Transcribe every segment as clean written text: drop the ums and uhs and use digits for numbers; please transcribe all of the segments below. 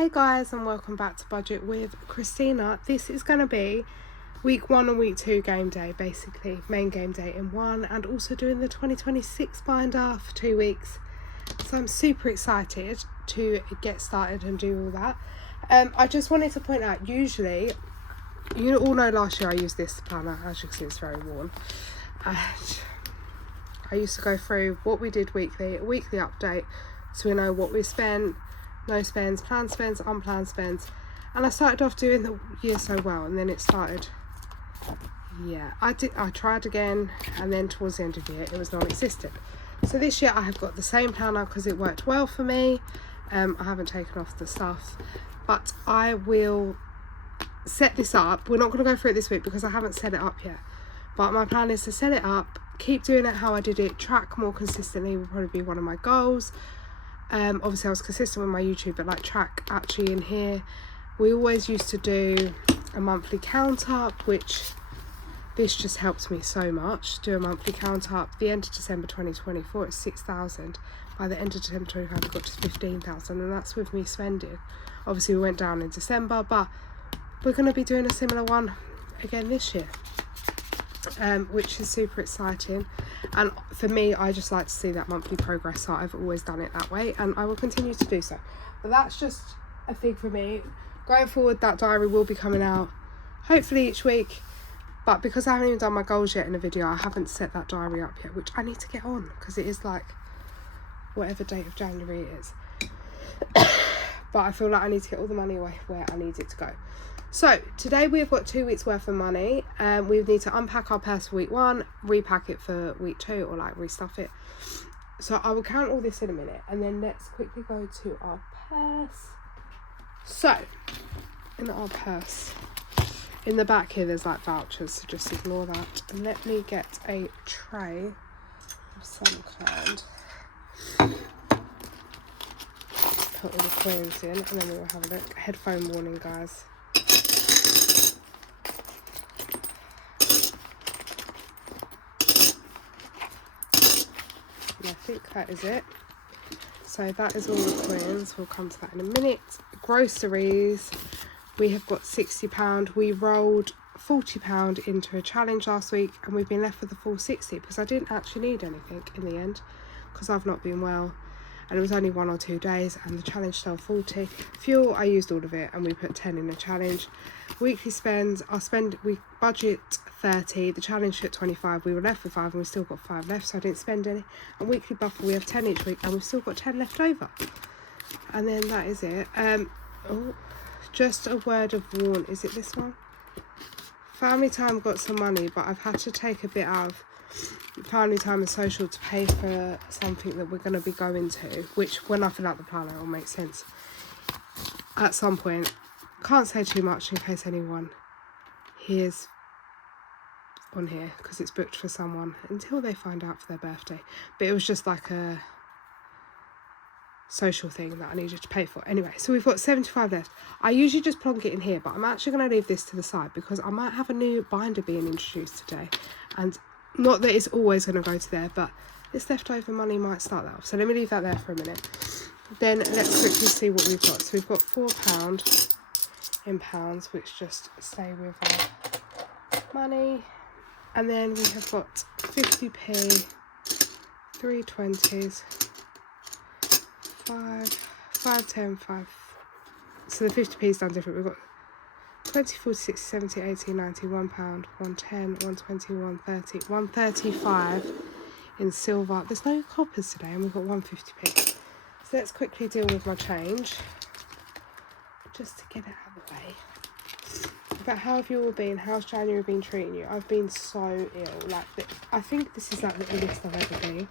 Hey guys, and welcome back to Budget with Christina. This is going to be week 1 and week 2 game day, basically main game day in one, and also doing the 2026 binder for 2 weeks. So I'm super excited to get started and do all that. I just wanted to point out, usually, you all know last year I used this planner. As you can see, it's very worn. And I used to go through what we did weekly, a weekly update, so we know what we spent, no spends, planned spends, unplanned spends. And I started off doing the year so well, and then it started, I tried again, and then towards the end of the year it was non-existent. So this year I have got the same planner because it worked well for me. I haven't taken off the stuff, but I will set this up. We're not going to go through it this week because I haven't set it up yet, but my plan is to set it up, keep doing it how I did it, track more consistently will probably be one of my goals. Obviously I was consistent with my YouTube, but like track actually in here. We always used to do a monthly count up, which this just helped me so much. Do a monthly count up. The end of December 2024 it's 6,000. By the end of December 2025 we got to 15,000, and that's with me spending. Obviously we went down in December, but we're going to be doing a similar one again this year, which is super exciting. And for me, I just like to see that monthly progress, so I've always done it that way, and I will continue to do so. But that's just a thing for me. Going forward, that diary will be coming out hopefully each week, but because I haven't even done my goals yet in a video, I haven't set that diary up yet, which I need to get on, because it is like whatever date of January it is. But I feel like I need to get all the money away where I need it to go. So today we've got 2 weeks worth of money, and we need to unpack our purse for week 1, repack it for week 2, or like restuff it. So I will count all this in a minute, and then let's quickly go to our purse. So in our purse, in the back here there's like vouchers, so just ignore that. And let me get a tray of some kind. Put all the coins in, and then we will have a look. Headphone warning, guys. And I think that is it. So that is all the coins. We'll come to that in a minute. Groceries. We have got £60. We rolled £40 into a challenge last week, and we've been left with the full 60 because I didn't actually need anything in the end because I've not been well. And it was only 1 or 2 days, and the challenge still 40. Fuel, I used all of it, and we put 10 in the challenge. Weekly spends, we budget 30, the challenge hit 25, we were left with 5, and we still got 5 left, so I didn't spend any. And weekly buffer, we have 10 each week, and we've still got 10 left over. And then that is it. Just a word of warning, is it this one? Family time got some money, but I've had to take a bit out of family time and social to pay for something that we're going to be going to, which when I fill out the planner it will make sense at some point. Can't say too much in case anyone hears on here because it's booked for someone until they find out for their birthday, but it was just like a social thing that I needed to pay for. Anyway, so we've got 75 left. I usually just plonk it in here, but I'm actually going to leave this to the side because I might have a new binder being introduced today, and not that it's always going to go to there, but this leftover money might start that off. So let me leave that there for a minute. Then let's quickly see what we've got. So we've got £4 in pounds, which just stay with our money. And then we have got 50p, 3 20s, 5, 10, 5. So the 50p is done different. We've got 20, 40, 60, 70, 80, 90, £1, 110, 120, 130, 135 in silver. There's no coppers today, and we've got 150p. So let's quickly deal with my change, just to get it out of the way. But how have you all been? How's January been treating you? I've been so ill. Like, I think this is like the illest I've ever been.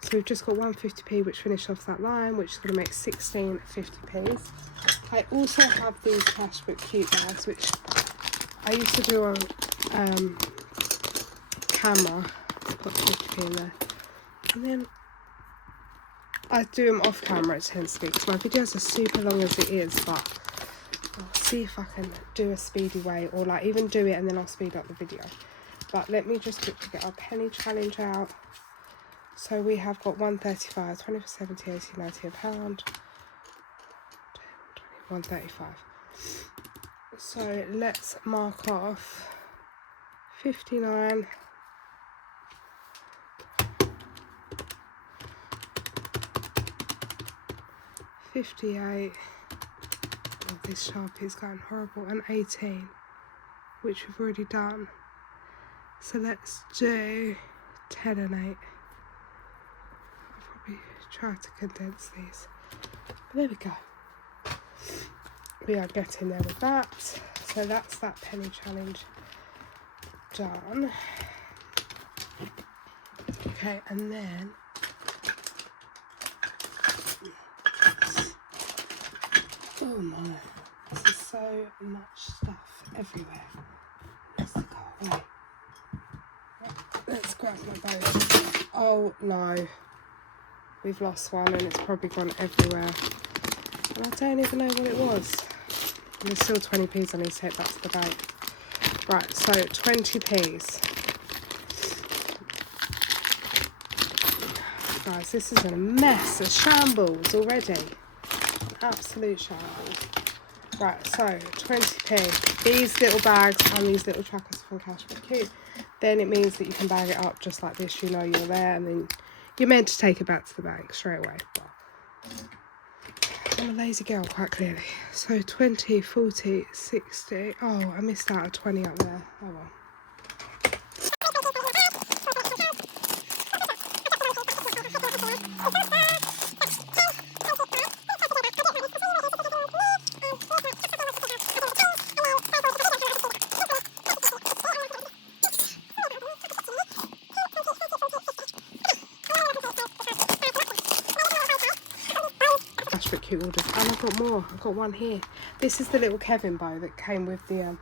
So we've just got 150p, which finished off that line, which is going to make 16 50p's. I also have these Cashbook cute bags, which I used to do on camera. Put 50p in there. And then I do them off camera, it tends to be, because my videos are super long as it is, but I'll see if I can do a speedy way, or like even do it and then I'll speed up the video. But let me just quickly get our penny challenge out. So we have got 135, 20 for 70, 80, 90, £1, 135. So let's mark off 59, 58. Oh, this Sharpie's going horrible, and 18, which we've already done. So let's do 10 and 8. I'll probably try to condense these. But there we go. We are getting there with that. So that's that penny challenge done. Okay, and then oh my, this is so much stuff everywhere. Let's go away. Let's grab my bow. Oh no, we've lost one and it's probably gone everywhere. And I don't even know what it was. And there's still 20p's I need to take back to the bank. Right, so 20p's. Guys, this is a mess, a shambles already. Absolute shambles. Right, so 20p. These little bags and these little trackers from Cash for Cute. Then it means that you can bag it up just like this. You know you're there, and then you're meant to take it back to the bank straight away. But I'm a lazy girl, quite clearly. So 20, 40, 60. Oh, I missed out a 20 up there. Oh well. Cute orders, and I've got more. I've got one here. This is the little Kevin bow that came with the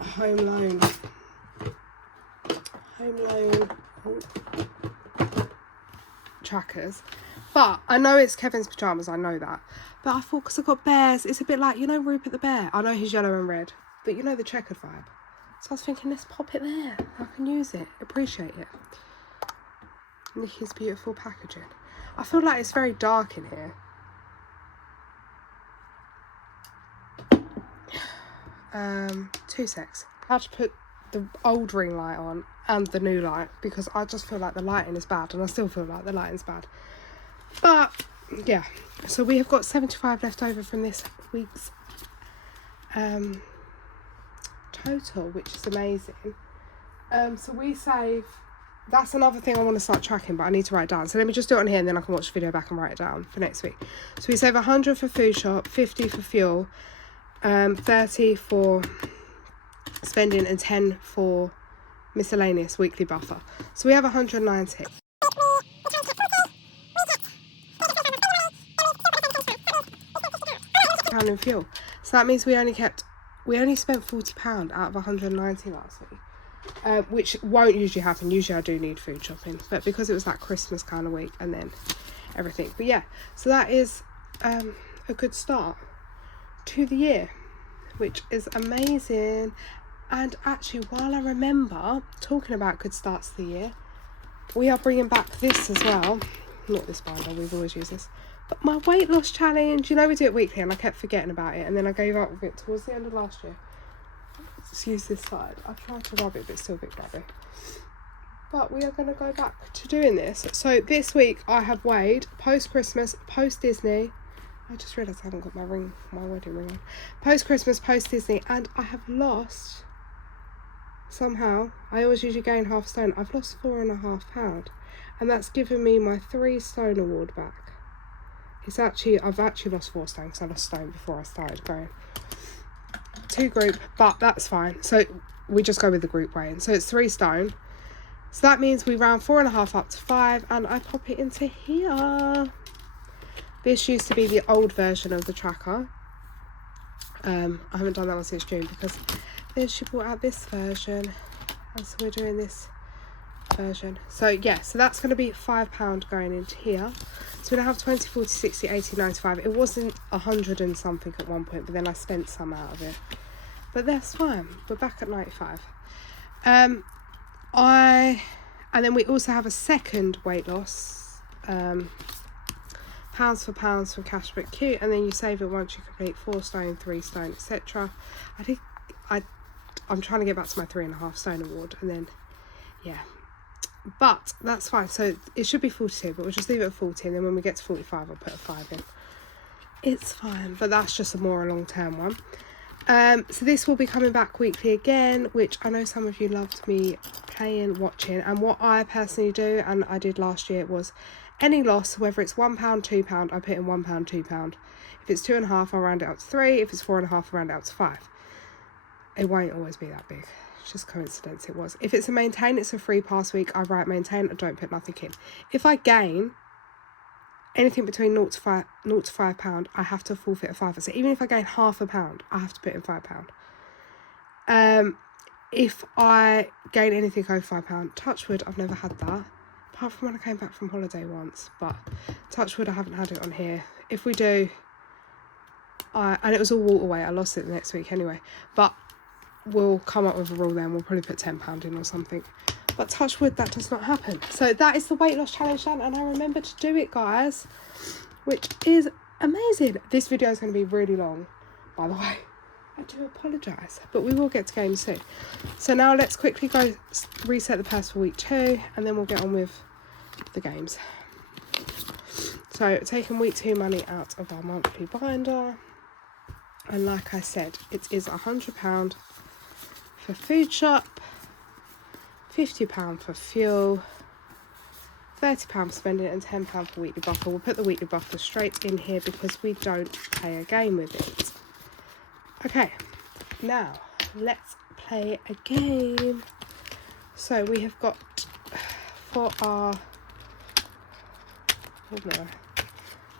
home loan trackers. But I know it's Kevin's pajamas, I know that, but I thought because I've got bears, it's a bit like, you know, Rupert the bear. I know he's yellow and red, but you know the checkered vibe. So I was thinking, let's pop it there. I can use it, appreciate it. Nikki's beautiful packaging. I feel like it's very dark in here. 2 secs. I had to put the old ring light on and the new light because I just feel like the lighting is bad, and I still feel like the lighting's bad. But yeah, so we have got 75 left over from this week's total, which is amazing. So we save. That's another thing I want to start tracking, but I need to write it down. So let me just do it on here, and then I can watch the video back and write it down for next week. So we save 100 for food shop, 50 for fuel, 30 for spending, and 10 for miscellaneous weekly buffer. So we have 190. Pound in fuel. So that means we only spent £40 out of 190 last week. Which won't usually happen. Usually I do need food shopping, but because it was that Christmas kind of week and then everything. But yeah, so that is a good start to the year, which is amazing. And actually, while I remember talking about good starts to the year, we are bringing back this as well. Not this binder, we've always used this, but my weight loss challenge. You know, we do it weekly and I kept forgetting about it, and then I gave up with it towards the end of last year. Let's use this side. I tried to rub it, but it's still a bit grubby. But we are going to go back to doing this. So this week I have weighed post-Christmas, post-Disney. I just realised I haven't got my wedding ring on. Post-Christmas, post-Disney, and I have lost, somehow, I always usually gain half stone. I've lost 4.5 pounds. And that's given me my 3 stone award back. I've actually lost 4 stone because I lost stone before I started going to group, but that's fine. So we just go with the group weighing. So it's 3 stone. So that means we round 4.5 up to 5, and I pop it into here. This used to be the old version of the tracker. I haven't done that one since June because then she brought out this version, and so we're doing this version. So yeah, so that's going to be £5 going into here. So we're going to have 20, 40, 60, 80, 95. It wasn't 100 and something at one point, but then I spent some out of it. But that's fine. We're back at 95. And then we also have a second weight loss pound pounds for pounds from Cashback Q, and then you save it once you complete 4 stone, 3 stone, etc. I'm trying to get back to my 3.5 stone award, and then yeah, but that's fine. So it should be 42, but we'll just leave it at 40, and then when we get to 45 I'll put a 5 in. It's fine, but that's just a more long term one. So this will be coming back weekly again, which I know some of you loved me playing, watching, and what I personally do, and I did last year, was any loss, whether it's £1, £2, I put in £1, £2. If it's 2.5, I'll round it up to 3. If it's 4.5, I'll round it up to 5. It won't always be that big. It's just coincidence it was. If it's a maintain, it's a free pass week, I write maintain, I don't put nothing in. If I gain anything between 0 to £5, I have to forfeit a £5. So even if I gain £0.5, I have to put in £5. If I gain anything over £5, touch wood, I've never had that, apart from when I came back from holiday once, but touch wood, I haven't had it on here. If we do, and it was all waterway, I lost it the next week anyway, but we'll come up with a rule then, we'll probably put £10 in or something. But touch wood, that does not happen. So that is the weight loss challenge done, and I remember to do it, guys, which is amazing. This video is going to be really long, by the way. I do apologise, but we will get to games soon. So now let's quickly go reset the purse for week 2, and then we'll get on with the games. So taking week 2 money out of our monthly binder, and like I said, it is £100 for food shop, £50 for fuel, £30 for spending, and £10 for weekly buffer. We'll put the weekly buffer straight in here because we don't play a game with it. Okay, now let's play a game. So we have got for our, oh no,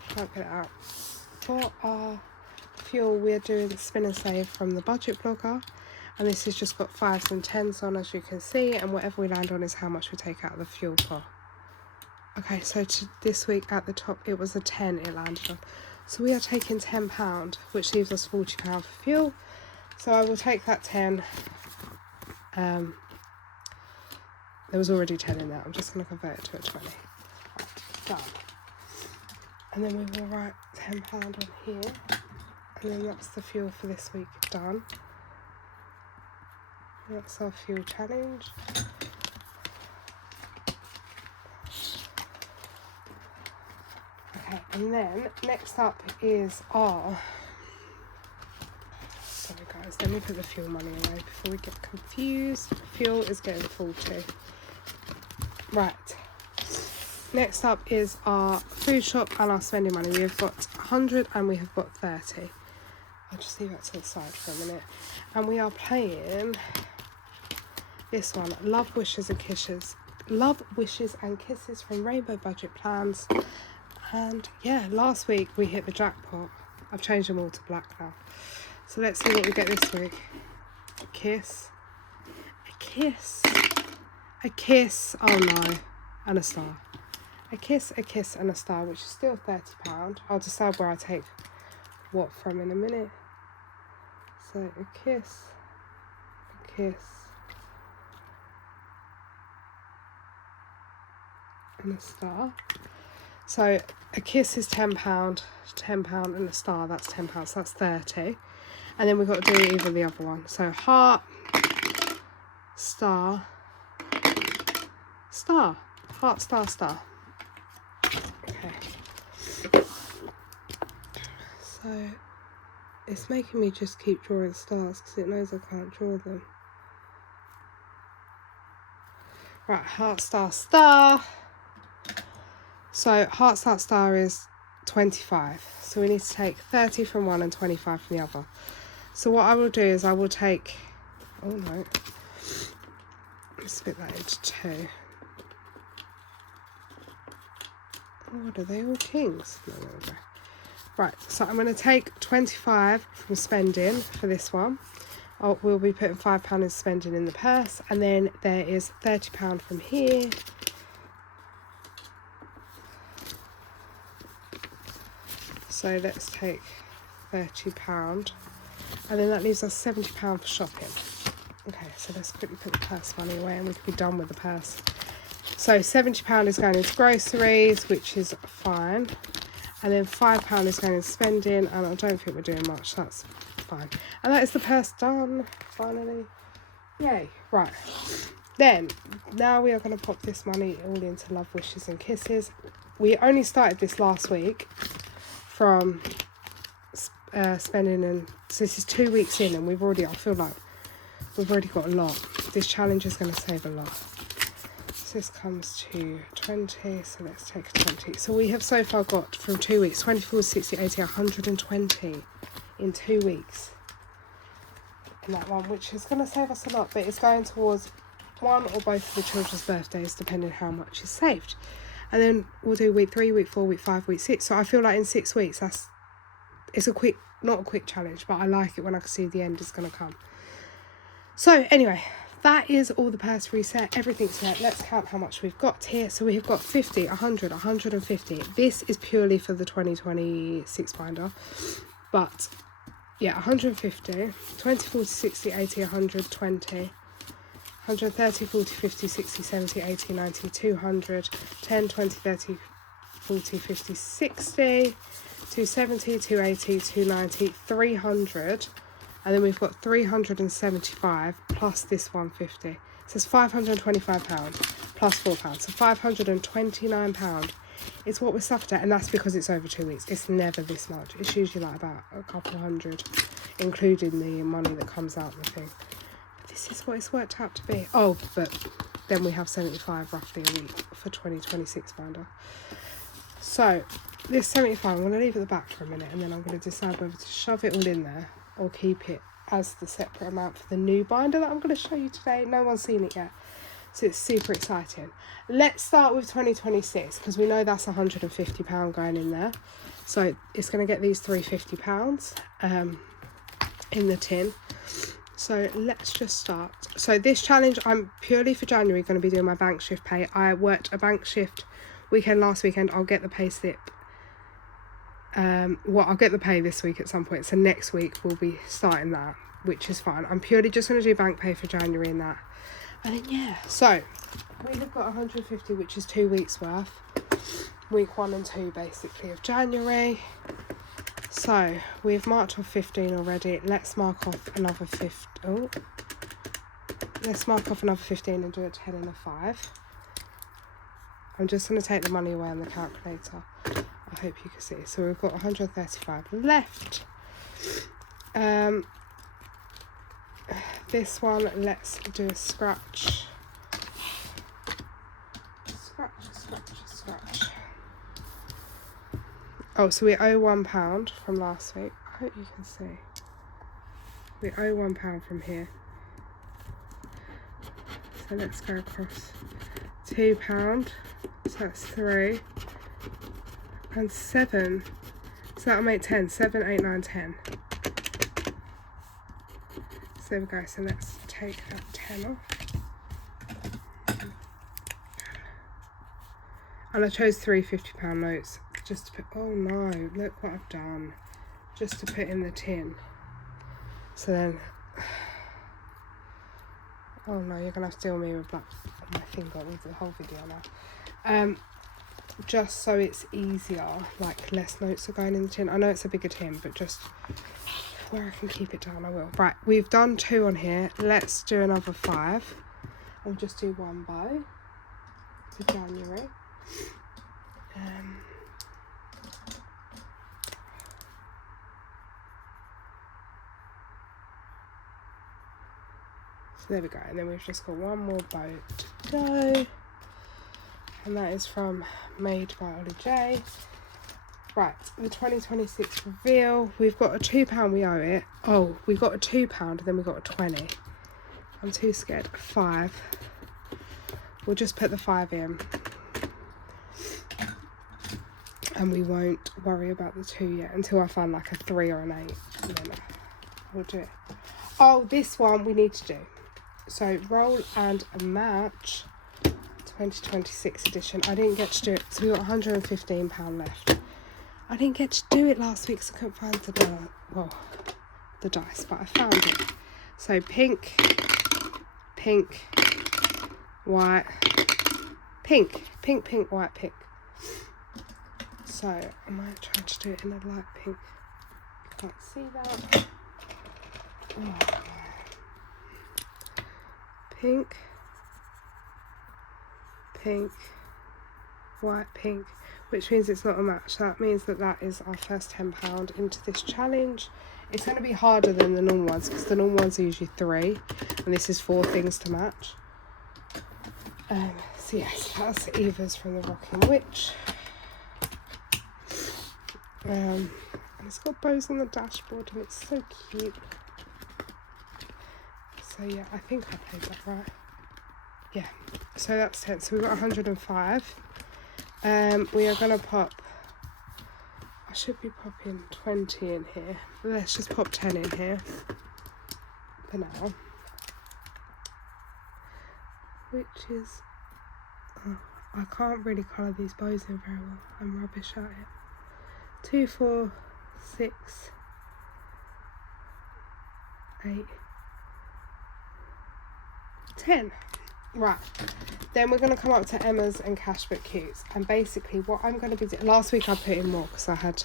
can't get it out. For our fuel, we're doing spin and save from the Budget Blogger. And this has just got 5s and 10s on, as you can see, and whatever we land on is how much we take out of the fuel pot. Okay, so this week at the top it was a 10 it landed on. So we are taking £10, which leaves us £40 for fuel. So I will take that 10. There was already 10 in there. I'm just going to convert it to a 20. Right, done. And then we will write £10 on here. And then that's the fuel for this week done. That's our fuel challenge. Okay, and then next up is our, sorry guys, let me put the fuel money away before we get confused. Fuel is getting full too. Right, next up is our food shop and our spending money. We have got 100 and we have got 30. I'll just leave that to the side for a minute. And we are playing this one, Love Wishes and Kisses. Love Wishes and Kisses from Rainbow Budget Plans. And yeah, last week we hit the jackpot. I've changed them all to black now. So let's see what we get this week. A kiss. A kiss. A kiss. Oh no. And a star. A kiss, and a star, which is still £30. I'll decide where I take what from in a minute. So a kiss. A kiss. And a star. So a kiss is £10, £10, and a star, that's £10, so that's 30. And then we've got to do either the other one. So heart, star, star, heart, star, star. Okay. So it's making me just keep drawing stars because it knows I can't draw them. Right, heart, star, star. So heart, star, star is 25. So we need to take 30 from one and 25 from the other. So what I will do is I will take, oh no, let's split that into 2. Oh, what are they all kings? No, there we go. Right, so I'm going to take 25 from spending for this one. We'll be putting £5 in spending in the purse, and then there is £30 from here. So let's take £30, and then that leaves us £70 for shopping. Okay, so let's quickly put the purse money away and we can be done with the purse. So £70 is going into groceries, which is fine. And then £5 is going in spending, and I don't think we're doing much. That's fine. And that is the purse done, finally. Yay. Right. Then, now we are going to pop this money all into Love Wishes and Kisses. We only started this last week from spending, and so this is 2 weeks in, and I feel like we've already got a lot. This challenge is going to save a lot. So this comes to 20, so let's take a 20. So we have so far got from 2 weeks, 24, 60, 80, 120 in 2 weeks. In that one, which is going to save us a lot, but it's going towards one or both of the children's birthdays, depending how much is saved. And then we'll do week 3, week 4, week 5, week 6. So I feel like in 6 weeks, it's a quick, not a quick challenge, but I like it when I can see the end is going to come. So anyway, that is all the purse reset. Everything's set. Let's count how much we've got here. So we have got 50, 100, 150. This is purely for the 2026 binder. But yeah, 150, 20, 40, 60, 80, 120, 130, 40, 50, 60, 70, 80, 90, 200, 10, 20, 30, 40, 50, 60, 270, 280, 290, 300. And then we've got 375 plus this 150. So it's £525 plus £4. So £529 is what we're stuffed at. And that's because it's over 2 weeks. It's never this much. It's usually like about a couple hundred, including the money that comes out of the thing. But this is what it's worked out to be. Oh, but then we have 75 roughly a week for 2026 binder. So this 75, I'm going to leave at the back for a minute, and then I'm going to decide whether to shove it all in there or keep it as the separate amount for the new binder that I'm going to show you today. No one's seen it yet, so it's super exciting. Let's start with 2026, because we know that's £150 going in there. So it's going to get these £350 in the tin. So let's just start. So this challenge, I'm purely for January going to be doing my bank shift pay. I worked a bank shift weekend last weekend. I'll get the pay slip. I'll get the pay this week at some point, so next week we'll be starting that, which is fine. I'm purely just going to do bank pay for January and that, and then yeah, so we have got 150, which is 2 weeks worth, week 1 and 2 basically of January. So we've marked off 15 already. Let's mark off another 15. Let's mark off another 15 and do a 10 and a 5. I'm just going to take the money away on the calculator. I hope you can see. So we've got 135 left. This one, let's do a scratch. Scratch. Oh, so we owe £1 from last week. I hope you can see. We owe £1 from here. So let's go across. £2. So that's 3. And 7, so that'll make 10, 7, 8, 9, 10. So there we go, so let's take that 10 off. And I chose 3 £50 notes, just to put, oh no, look what I've done, just to put in the tin. So then, oh no, you're going to have to deal with me with like my finger with the whole video now. Just so it's easier, like less notes are going in the tin. I know it's a bigger tin, but just where I can keep it down, I will. Right, we've done 2 on here. Let's do another 5. I'll just do 1 bow for January. So there we go, and then we've just got 1 more bow to go. And that is from Made by Ollie J. Right, the 2026 reveal. We've got a £2 we owe it. Oh, we got a £2 and then we got a 20. I'm too scared. 5. We'll just put the 5 in. And we won't worry about the 2 yet until I find like a 3 or an 8. And then we'll do it. Oh, this one we need to do. So roll and match. 2026 edition. I didn't get to do it, so we got £115 left. I didn't get to do it last week because I couldn't find the dice, but I found it. So pink, white, pink, white, pink. So I might try to do it in a light pink. You can't see that. Oh. Pink, pink, white, pink, which means it's not a match. So that means that is our first £10 into this challenge. It's going to be harder than the normal ones because the normal ones are usually 3 and this is 4 things to match. So yes, that's Eva's from the Rocking Witch. And it's got bows on the dashboard and it's so cute. So yeah, I think I played that right. Yeah, so that's 10. So we've got 105. We are going to pop, I should be popping 20 in here. Let's just pop 10 in here for now. Which is, oh, I can't really colour these bows in very well. I'm rubbish at it. 2, 4, 6, 8, 10. Right, then we're going to come up to Emma's and Cashbook Cutes, and basically what I'm going to be doing, last week I put in more because I had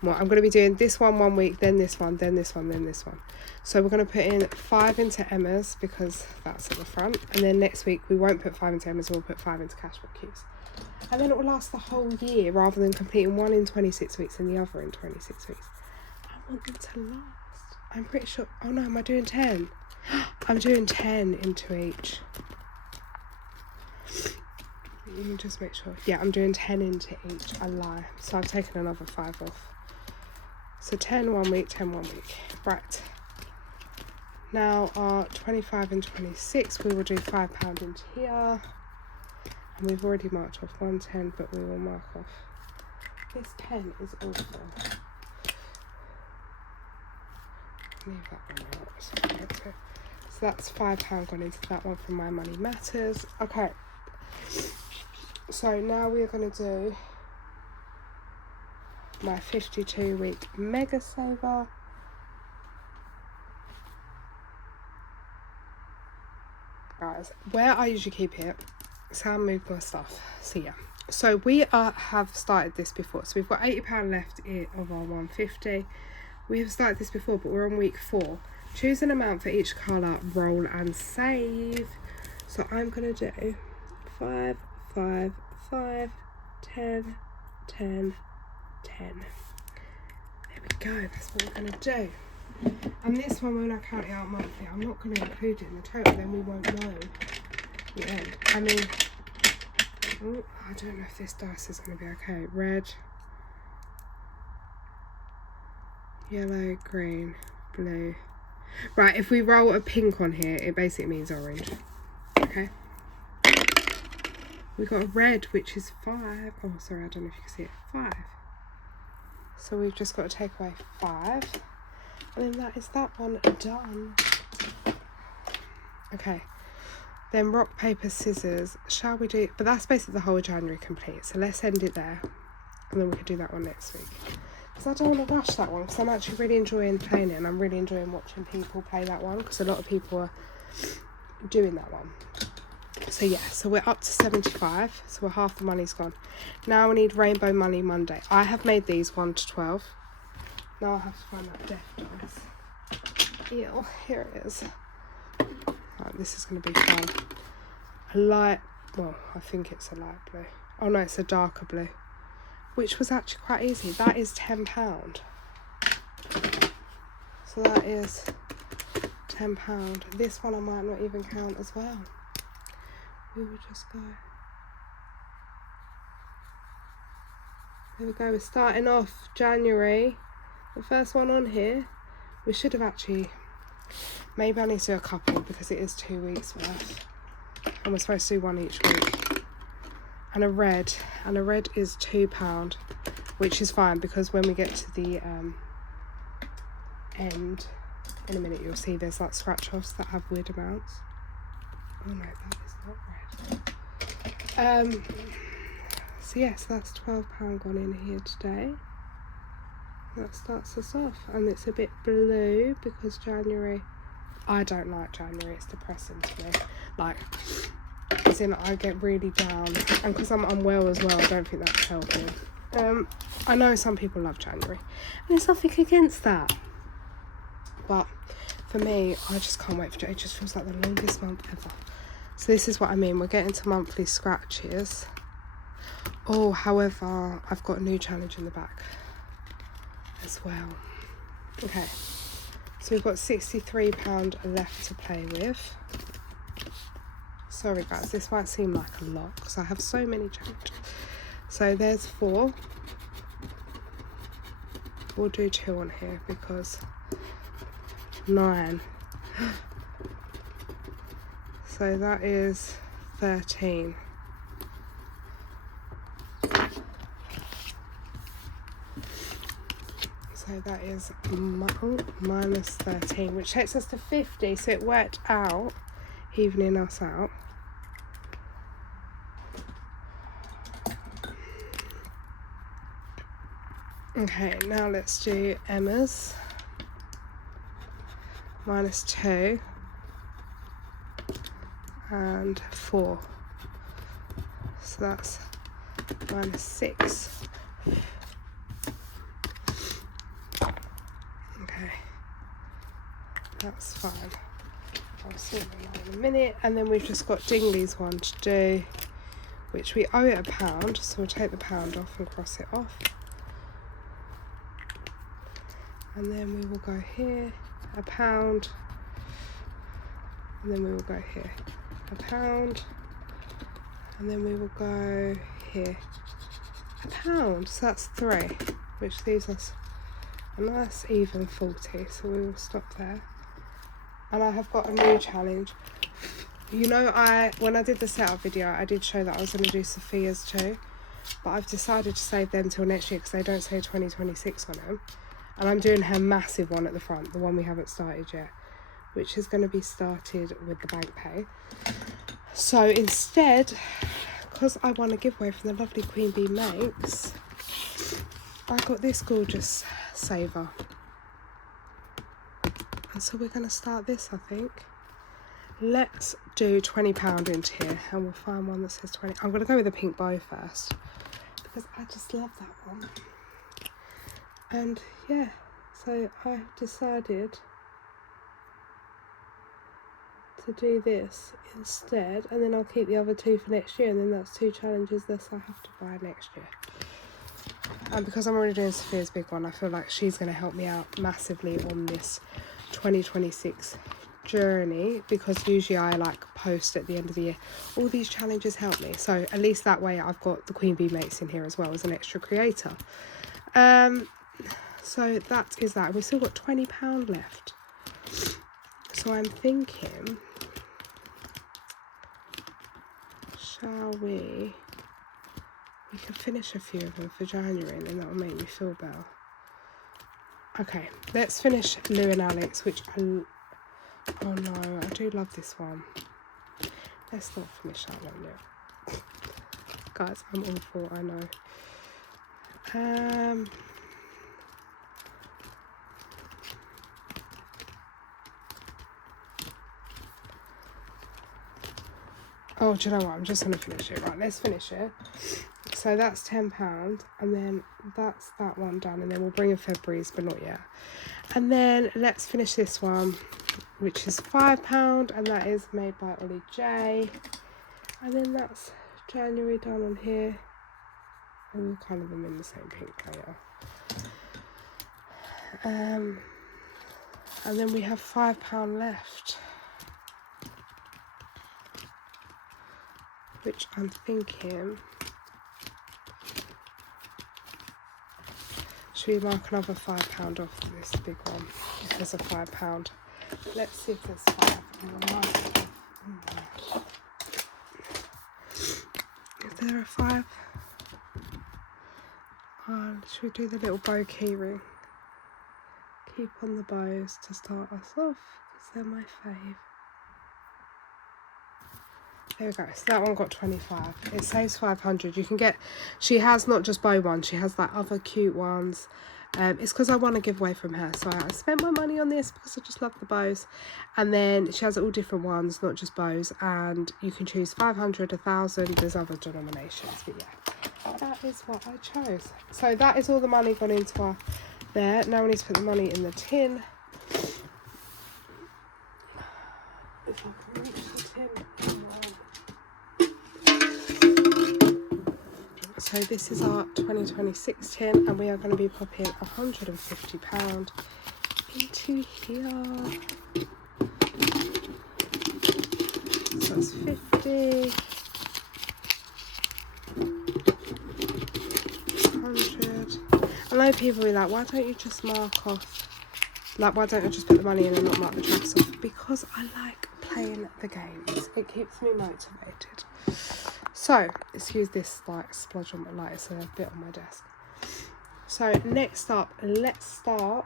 more. I'm going to be doing this one week, then this one, then this one, then this one. So we're going to put in 5 into Emma's because that's at the front, and then next week we won't put 5 into Emma's, we'll put 5 into Cashbook Cutes, and then it will last the whole year rather than completing one in 26 weeks and the other in 26 weeks. I want them to last. I'm pretty sure, oh no, am I doing 10? I'm doing 10 into each. Let me just make sure. Yeah, I'm doing 10 into each. I lie. So I've taken another 5 off. So 10 one week, 10 1 week. Right. Now our 25 and 26, we will do £5 into here. And we've already marked off 110, but we will mark off. This pen is awful. Leave that one out. So that's £5 gone into that one from My Money Matters. Okay. So now we are going to do my 52-week Mega Saver. Guys, where I usually keep it, Sam moved my stuff. So yeah. So we have started this before. So we've got £80 left of our 150. We have started this before, but we're on week 4. Choose an amount for each colour, roll and save. So I'm going to do 5, 5, 5, 10, 10, 10. There we go, that's what we're going to do. And this one, when I count it out monthly, I'm not going to include it in the total, then we won't know the end. I mean, oh, I don't know if this dice is going to be okay. Red, yellow, green, blue. Right, if we roll a pink on here, it basically means orange. Okay. We got a red, which is 5. Oh, sorry, I don't know if you can see it. 5. So we've just got to take away 5. And then that is that one done. Okay. Then rock, paper, scissors. Shall we do... But that's basically the whole January complete. So let's end it there. And then we can do that one next week. Because I don't want to rush that one. Because I'm actually really enjoying playing it. And I'm really enjoying watching people play that one. Because a lot of people are doing that one. So yeah, so we're up to 75, so we're half the money's gone. Now we need Rainbow Money Monday. I have made these 1 to 12. Now I have to find that death dice. Ew, here it is. Right, this is going to be fun. A light, well, I think it's a light blue. Oh no, it's a darker blue. Which was actually quite easy. That is £10. So that is £10. This one I might not even count as well. We will just go. There we go, we're starting off January. The first one on here. We should have actually, maybe I need to do a couple because it is 2 weeks worth. And we're supposed to do one each week. And a red is £2, which is fine because when we get to the end, in a minute you'll see there's like scratch offs that have weird amounts. Oh no, that is not red. So yes, that's £12 gone in here today. That starts us off, and it's a bit blue because January, I don't like January, it's depressing to me. Like, as in I get really down, and because I'm unwell as well, I don't think that's helping. I know some people love January, and there's nothing against that. But for me, I just can't wait for January. It just feels like the longest month ever. So this is what I mean. We're getting to monthly scratches. Oh, however, I've got a new challenge in the back as well. Okay. So we've got £63 left to play with. Sorry guys, this might seem like a lot because I have so many challenges. So there's 4. We'll do 2 on here because 9. So that is 13. So that is minus 13, which takes us to 50. So it worked out, evening us out. Okay, now let's do Emma's. Minus 2 and 4. So that's minus 6. Okay, that's fine. I'll sort that out in a minute. And then we've just got Dingley's one to do, which we owe it £1, so we'll take the £1 off and cross it off. And then we will go here, £1, and then we will go here, £1, and then we will go here, £1. So that's 3, which leaves us a nice even 40. So we will stop there. And I have got a new challenge. You know, when I did the setup video, I did show that I was going to do Sophia's too, but I've decided to save them till next year because they don't say 2026 on them. And I'm doing her massive one at the front, the one we haven't started yet, which is going to be started with the bank pay. So instead, because I won a giveaway from the lovely Queen Bee Makes, I got this gorgeous saver. And so we're going to start this, I think. Let's do £20 into here, and we'll find one that says 20. I'm going to go with the pink bow first, because I just love that one. And yeah, so I decided to do this instead, and then I'll keep the other 2 for next year, and then that's 2 challenges less I have to buy next year. And because I'm already doing Sophia's big one, I feel like she's going to help me out massively on this 2026 journey, because usually I like post at the end of the year, all these challenges help me, so at least that way I've got the Queen Bee Mates in here as well as an extra creator. So that is that. We've still got £20 left. So I'm thinking, shall we could finish a few of them for January, and then that will make me feel better. Okay, let's finish Lou and Alex, which oh no, I do love this one. Let's not finish that one yet. Guys, I'm awful, I know. Oh, do you know what? I'm just going to finish it. Right, let's finish it. So that's £10, and then that's that one done, and then we'll bring in February's, but not yet. And then let's finish this one, which is £5, and that is made by Ollie J. And then that's January done on here. All kind of them in the same pink layer. And then we have £5 left, which I'm thinking, should we mark another £5 off this big one? If there's a £5. Let's see if there's 5. Is there a 5? Should we do the little bow key ring? Keep on the bows to start us off, because they're my fave. There we go. So that one got 25. It saves 500. You can get, she has not just bow ones, she has like other cute ones. It's because I want to give away from her, so I spent my money on this because I just love the bows. And then she has all different ones, not just bows, and you can choose 500, 1,000, there's other denominations, but yeah, that is what I chose. So that is all the money gone into our there. Now we need to put the money in the tin. If I can reach the tin. So this is our 2026 tin, and we are going to be popping £150 into here. So it's 50, 100. I know people be like, why don't you just mark off, like why don't I just put the money in and not mark the tracks off? Because I like playing the games. It keeps me motivated. So, excuse this like splodge on my light, it's a bit on my desk. So next up, let's start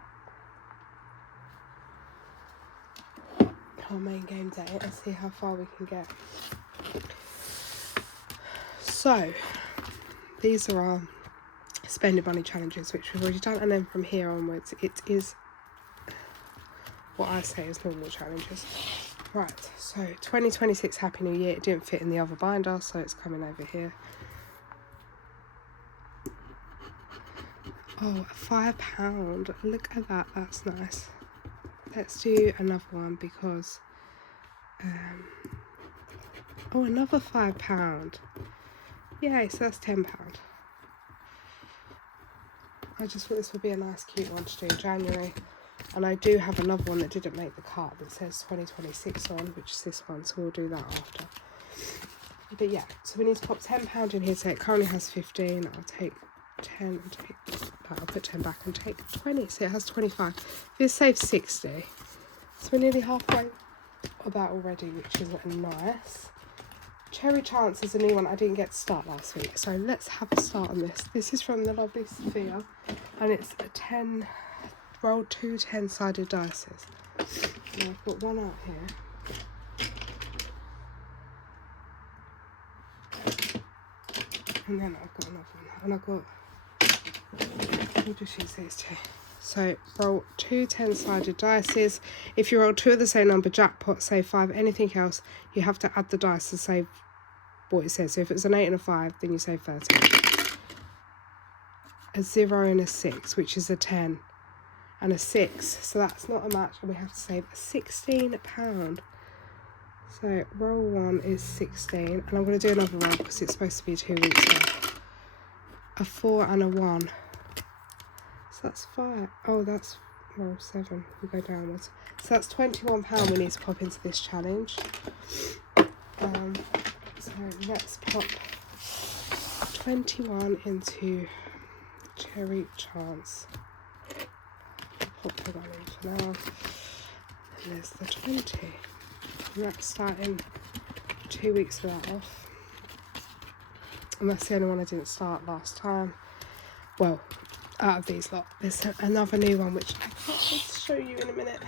our main game day and see how far we can get. So these are our spending money challenges, which we've already done, and then from here onwards it is what I say is normal challenges. Right, so 2026 Happy New Year. It didn't fit in the other binder, so it's coming over here. Oh, £5. Look at that, that's nice. Let's do another one because oh, another £5. Yay, so that's £10. I just thought this would be a nice cute one to do in January. And I do have another one that didn't make the cut that says 2026 on, which is this one, so we'll do that after. But yeah, so we need to pop £10 in here, so it currently has 15. I'll take 10 and take that. I'll put 10 back and take 20, so it has 25. This saves 60. So we're nearly halfway of that already, which is nice. Cherry Chance is a new one I didn't get to start last week, so let's have a start on this. This is from the lovely Sophia, and it's a 10... roll 2 10-sided dices. And I've got one out here. And then I've got another one. And I've got... we'll just use these two. So roll 2 10-sided dices. If you roll 2 of the same number, jackpot, save 5, anything else, you have to add the dice to save what it says. So if it's an 8 and a 5, then you save 13. A 0 and a 6, which is a 10. And a 6, so that's not a match, and we have to save £16. So roll 1 is 16, and I'm going to do another roll because it's supposed to be 2 weeks now. A 4 and a 1, so that's 5. Oh, that's roll 7. We go downwards. So that's £21 we need to pop into this challenge. So let's pop 21 into Cherry Chance. Pop the 1 in for now. And there's the 20. And that's starting 2 weeks of that off. And that's the only one I didn't start last time. Well, out of these lot. There's another new one which I can't wait to show you in a minute.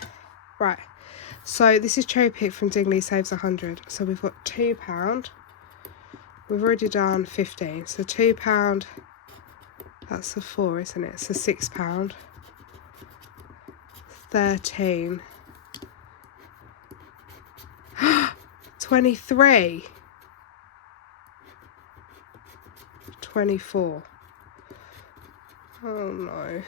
Right. So this is Cherry Pick from Dingley, saves 100. So we've got £2. We've already done 15. So £2. That's a 4, isn't it? So £6. 13. 23. 24. Oh no.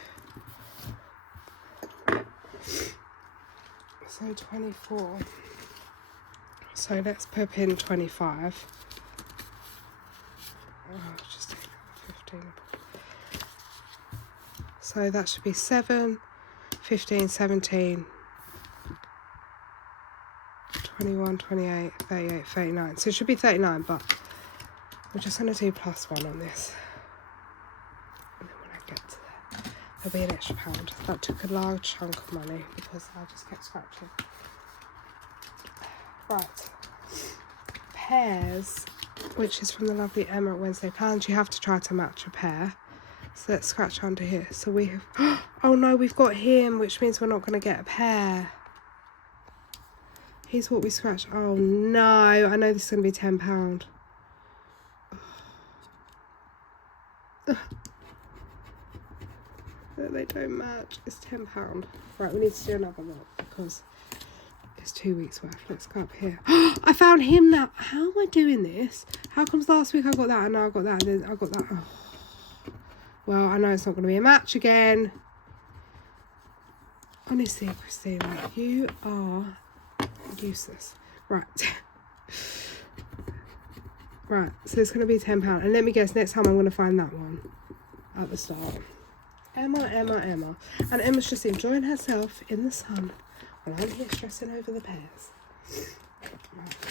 So 24. So let's put in 25. Oh, just take 15. So that should be 7, 15, 17, 21, 28, 38, 39. So it should be 39, but we're just going to do +1 on this. And then when I get to there, there'll be an extra £1. That took a large chunk of money because I just kept scratching. Right. Pairs, which is from the lovely Emma at Wednesday Plans. You have to try to match a pair. So let's scratch under here. So we have... oh no, we've got him, which means we're not going to get a pair. Here's what we scratched. Oh no, I know this is going to be £10. that they don't match. It's £10. Right, we need to do another lot because it's 2 weeks worth. Let's go up here. I found him now. How am I doing this? How comes last week I got that and now I got that and then I got that? Oh. Well, I know it's not going to be a match again. Honestly, Christina, you are useless. Right. Right, so it's going to be £10. And let me guess, next time I'm going to find that one at the start. Emma. And Emma's just enjoying herself in the sun while I'm here stressing over the pears.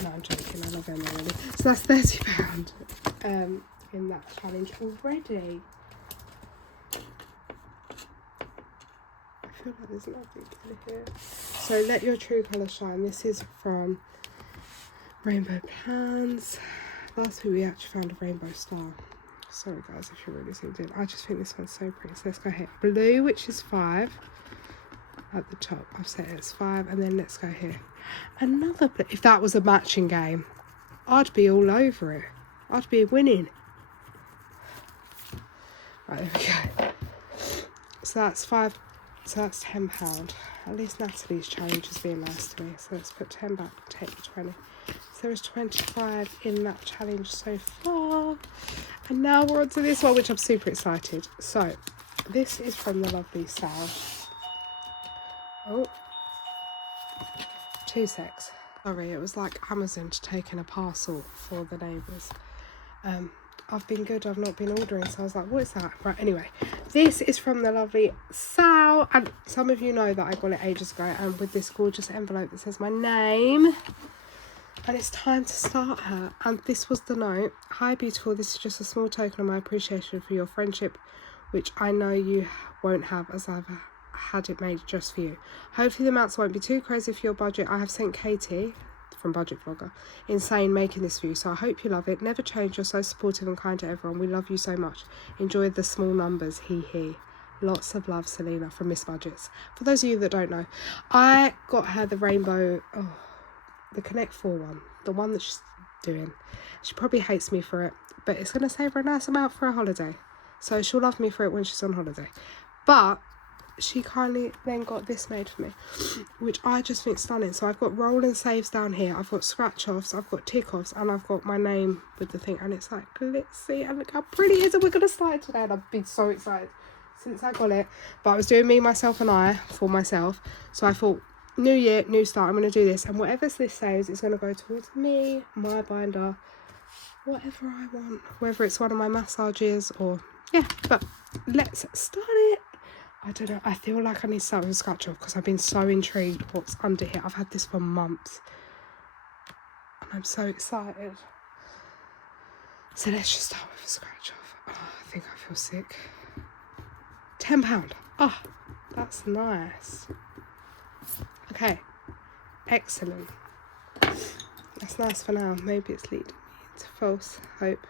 No, I'm joking. I love Emma really. So that's £30 in that challenge already. I feel like there's nothing in here. So Let Your True Colour Shine. This is from Rainbow Plans. Last week we actually found a rainbow star. Sorry guys if you're really zoomed in. I just think this one's so pretty. So let's go here. Blue, which is 5 at the top. I've set it as 5, and then let's go here. Another blue. If that was a matching game, I'd be all over it. I'd be winning. Right, there we go. So that's 5. So that's £10. At least Natalie's challenge is being nice to me. So let's put 10 back, take the 20. So there was 25 in that challenge so far. And now we're on to this one, which I'm super excited. So this is from the lovely Sal. Oh, 2 secs. Sorry, it was like Amazon taking a parcel for the neighbours. I've been good, I've not been ordering, so I was like, what is that? Right, anyway, this is from the lovely Sal, and some of you know that I got it ages ago, and with this gorgeous envelope that says my name, and it's time to start her. And this was the note. Hi beautiful, this is just a small token of my appreciation for your friendship, which I know you won't have, as I've had it made just for you. Hopefully the amounts won't be too crazy for your budget. I have sent Katie from Budget Vlogger insane making this for you, so I hope you love it. Never change, you're so supportive and kind to everyone. We love you so much. Enjoy the small numbers, he. Lots of love, Selena, from Miss Budgets. For those of you that don't know, I got her the rainbow, the Connect 4 one, the one that she's doing. She probably hates me for it, but it's going to save her a nice amount for a holiday, so she'll love me for it when she's on holiday. But she kindly then got this made for me, which I just think stunning. So I've got roll and saves down here, I've got scratch offs, I've got tick offs, and I've got my name with the thing, and it's like glitzy, and look how pretty it is. And we're going to start it today, and I've been so excited since I got it. But I was doing me, myself and I for myself, so I thought, new year, new start, I'm going to do this, and whatever this saves is going to go towards me, my binder, whatever I want, whether it's one of my massages or yeah. But let's start it. I don't know, I feel like I need to start with a scratch off because I've been so intrigued what's under here. I've had this for months and I'm so excited. So let's just start with a scratch off. Oh, I think I feel sick. £10. Oh, that's nice. Okay, excellent. That's nice for now. Maybe it's leading me to false hope.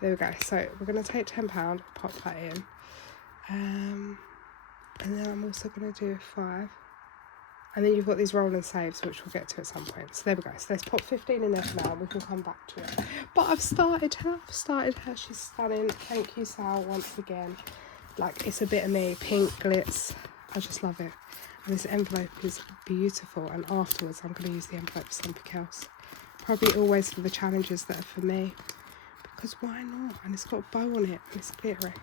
There we go. So we're going to take £10, pop that in. And then I'm also going to do a 5. And then you've got these roll and saves, which we'll get to at some point. So there we go. So let's pop 15 in there for now. We can come back to it. But I've started her. She's stunning. Thank you, Sal, once again. Like, it's a bit of me. Pink glitz. I just love it. And this envelope is beautiful. And afterwards, I'm going to use the envelope for something else. Probably always for the challenges that are for me. Because why not? And it's got a bow on it. And it's glittery.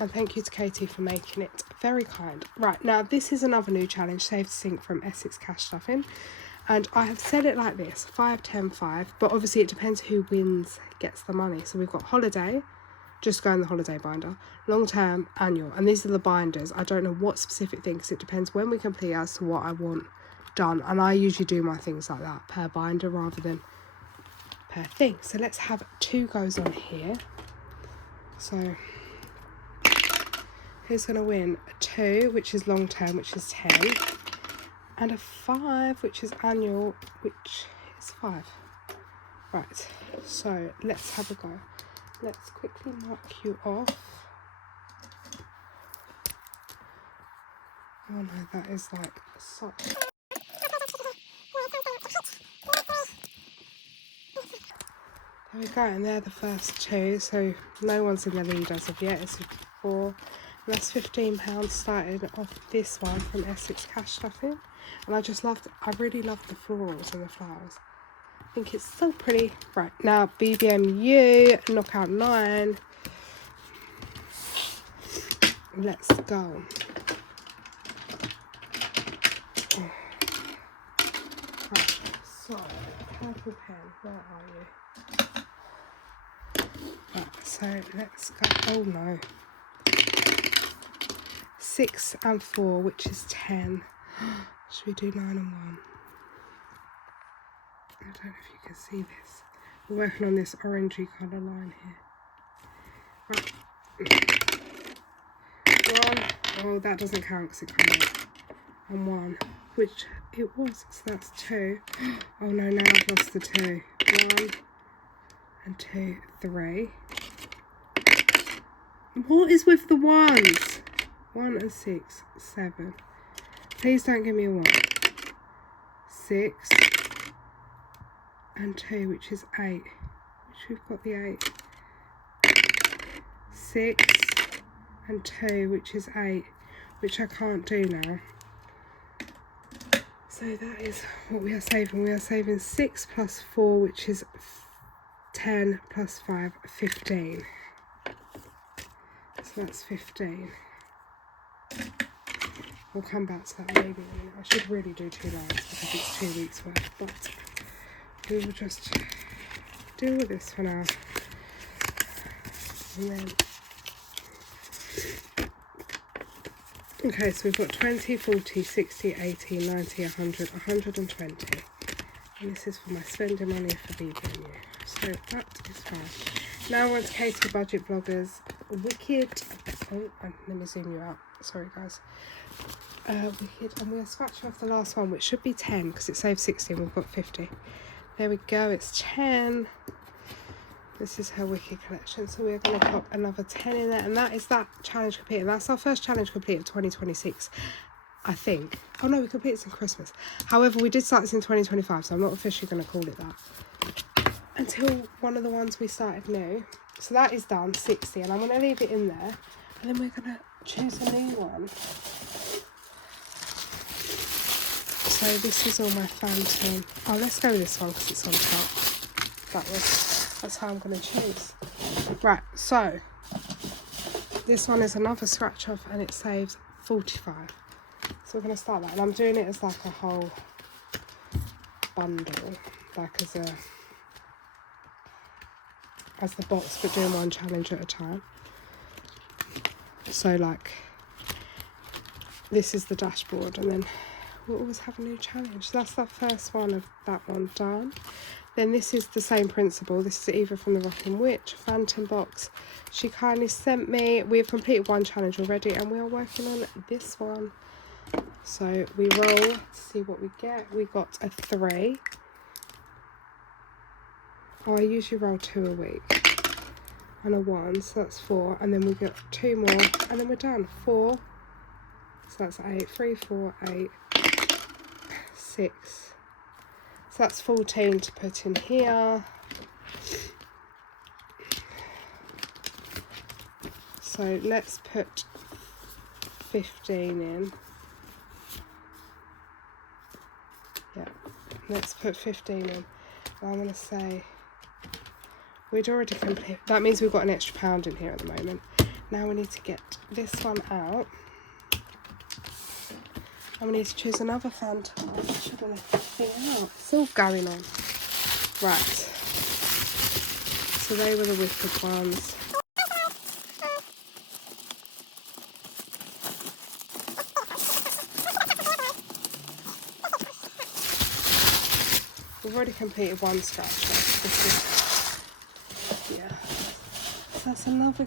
And thank you to Katie for making it. Very kind. Right, now this is another new challenge, Save to Sync from Essex Cash Stuffing. And I have said it like this, 5, 10, 5. But obviously it depends who wins, gets the money. So we've got holiday, just go in the holiday binder, long term, annual. And these are the binders. I don't know what specific thing, because it depends when we complete as to what I want done. And I usually do my things like that, per binder rather than per thing. So let's have 2 goes on here. So who's going to win? A 2, which is long term, which is 10. And a 5, which is annual, which is 5. Right, so let's have a go. Let's quickly mark you off. Oh no, that is like such... There we go, and they're the first 2, so no one's in the lead as of yet. It's 4 And that's £15 starting off this one from Essex Cash Stuffing. And I really love the florals and the flowers. I think it's so pretty. Right, now BBMU, Knockout 9. Let's go. Right, so, purple pen, where are you? Right, so let's go. Oh no. 6 and 4, which is 10. Should we do 9 and 1? I don't know if you can see this. We're working on this orangey colour line here. Right. 1. Oh, that doesn't count because it came out. And 1, which it was, so that's 2. Oh no, now I've lost the 2. 1 and 2, 3. What is with the 1s? 1 and 6, 7. Please don't give me a 1. 6 and 2, which is 8. Which we've got the 8. 6 and 2, which is 8, which I can't do now. So that is what we are saving. We are saving 6 plus 4, which is 10 plus 5, 15. So that's 15. We'll come back to that maybe in a minute. I should really do 2 lines because it's 2 weeks worth, but we will just deal with this for now. And then, okay, so we've got 20, 40, 60, 80, 90, 100, 120. And this is for my spending money for BBMU. So that is fine. Now we're on to Katie Budget Bloggers. Wicked. Oh, let me zoom you out. Sorry, guys. Wicked. And we're scratching off the last one, which should be 10 because it saved 60 and we've got 50. There we go. It's 10. This is her Wicked collection. So we're going to pop another 10 in there. And that is that challenge completed. That's our first challenge complete of 2026. I think. Oh no, we completed this in Christmas. However, we did start this in 2025, so I'm not officially going to call it that. Until one of the ones we started new. So that is done, 60, and I'm going to leave it in there. And then we're going to choose a new one. So this is all my Phantom. Oh, let's go with this one because it's on top. That's how I'm going to choose. Right, so this one is another scratch off and it saves 45. So we're going to start that, and I'm doing it as like a whole bundle, like as the box, but doing one challenge at a time. So like this is the dashboard, and then we'll always have a new challenge. So that's the first one of that one done. Then this is the same principle. This is either from the Rockin' Witch Phantom box. She kindly sent me. We have completed one challenge already, and we are working on this one. So we roll to see what we get. We got a 3. Oh, I usually roll 2 a week. And a 1, so that's 4. And then we get 2 more, and then we're done. 4. So that's 8. 3, 4, 8, 6. So that's 14 to put in here. So let's put 15 in. Yeah, let's put 15 in. And I'm going to say we'd already completed. That means we've got an extra £1 in here at the moment. Now we need to get this one out. And we need to choose another Phantom. I should have left the thing out. It's all going on. Right. So they were the Wicked ones. We've already completed one scratch. This is, yeah. So that's another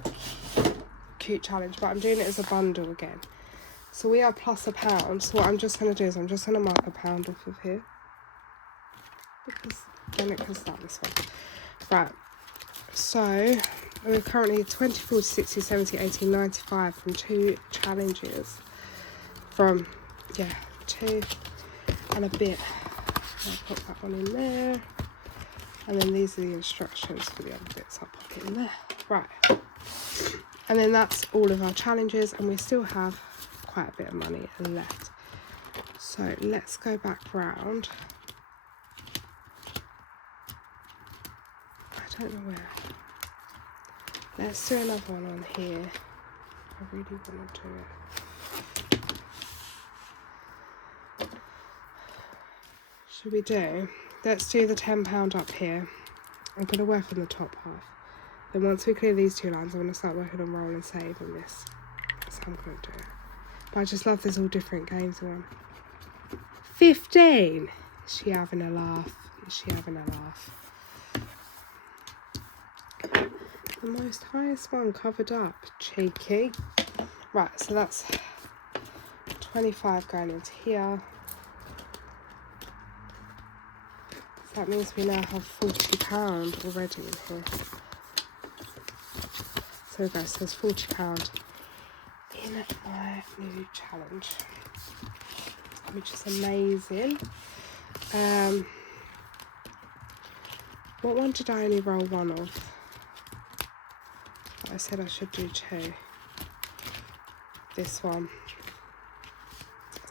cute challenge, but I'm doing it as a bundle again. So we are plus £1. So what I'm just going to do is I'm just going to mark £1 off of here. Because then it can start this one. Right. So we're currently 20, 40, 60, 70, 80, 95 from 2 challenges. From, yeah, 2 and a bit. I'll put that one in there. And then these are the instructions for the other bits. I'll pop it in there. Right. And then that's all of our challenges, and we still have quite a bit of money left. So let's go back round. I don't know where. Let's do another one on here. I really want to do it. Should we do? Let's do the £10 up here. I'm going to work on the top half. Then once we clear these two lines, I'm going to start working on roll and save on this. So I'm going to do it. But I just love there's all different games on. 15! Is she having a laugh? Is she having a laugh? The most highest one covered up. Cheeky. Right, so that's 25 going into here. So that means we now have £40 already in here. So guys, there's £40 in my new challenge, which is amazing. What one did I only roll one of? I said I should do two. This one.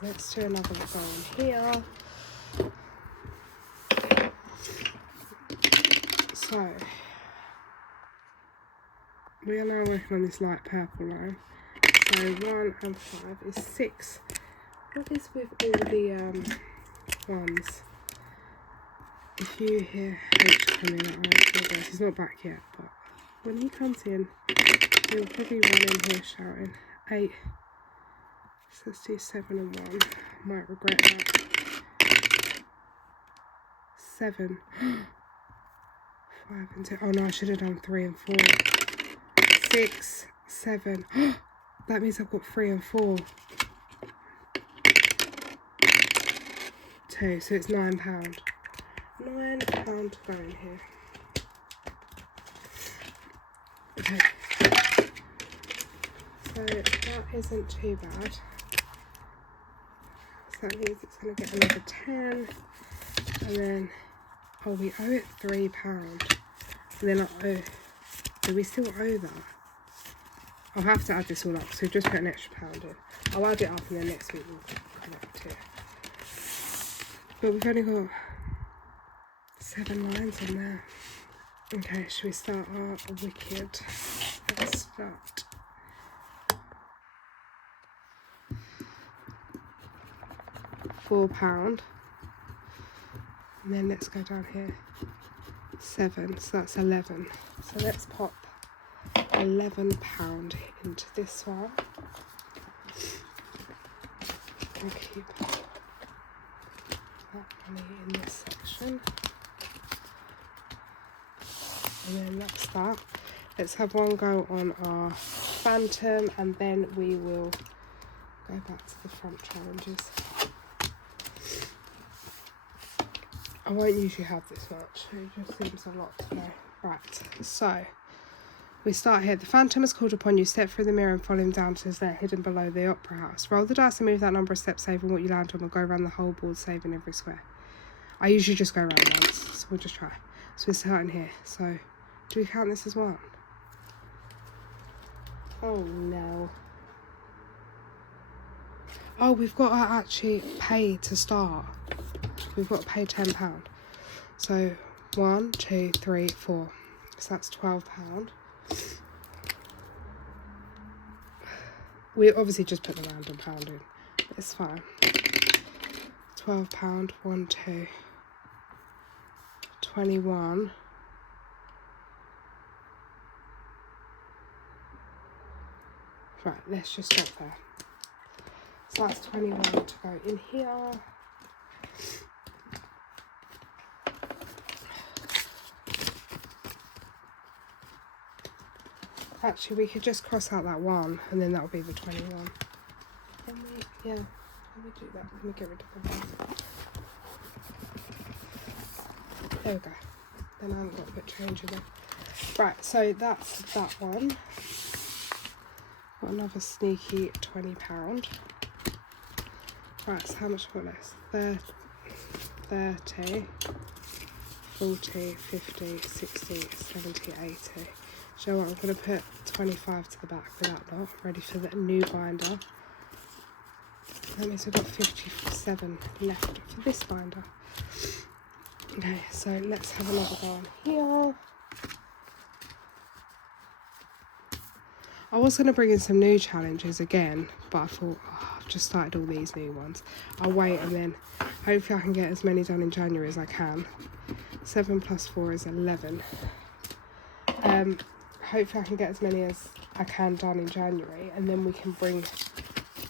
Let's do another go on here. So we are now working on this light purple line. So 1 and 5 is 6. What is with all the ones? If you hear H coming out, he's not back yet, but when he comes in, he'll probably run in here shouting. 8. So let's do 7 and 1. Might regret that. 7. 5 and 2. Oh no, I should have done 3 and 4. 6, 7. That means I've got 3 and 4. 2, so it's £9. £9 going here. Okay. So that isn't too bad. So that means it's going to get another 10. And then, oh, we owe it £3. And then I owe, do we still owe that? I'll have to add this all up, so we've just put an extra £1 in. I'll add it up and then next week we'll connect it. But we've only got 7 lines on there. Okay, should we start our wicked? Let's start. £4. And then let's go down here. 7, so that's 11. So let's pop £11 into this one. And keep that money in this section. And then that's that. Let's have one go on our Phantom, and then we will go back to the front challenges. I won't usually have this much, it just seems a lot today. Right, so we start here. The Phantom has called upon you. Step through the mirror and follow him down to his lair hidden below the Opera House. Roll the dice and move that number of steps, saving what you land on, and go around the whole board, saving every square. I usually just go around once, so we'll just try. So we're starting here. So, do we count this as one? Oh no. Oh, we've got to actually pay to start. We've got to pay £10. So 1, 2, 3, 4. So that's £12. We obviously just put the random pound in. It's fine. £12. 1, 2. 21. Right, let's just stop there. So that's 21 to go in here. Actually, we could just cross out that 1 and then that'll be the 21. Yeah, let me do that. Let me get rid of the 1. There we go. Then I haven't got to put change in there. Right, so that's that one. Got another sneaky £20. Right, so how much for this? 30, 40, 50, 60, 70, 80. So what, I'm going to put 25 to the back for that lot, ready for the new binder. That means we've got 57 left for this binder. Okay, so let's have another go on here. I was going to bring in some new challenges again, but I thought, I've just started all these new ones. I'll wait and then hopefully I can get as many done in January as I can. 7 plus 4 is 11. Hopefully I can get as many as I can done in January, and then we can bring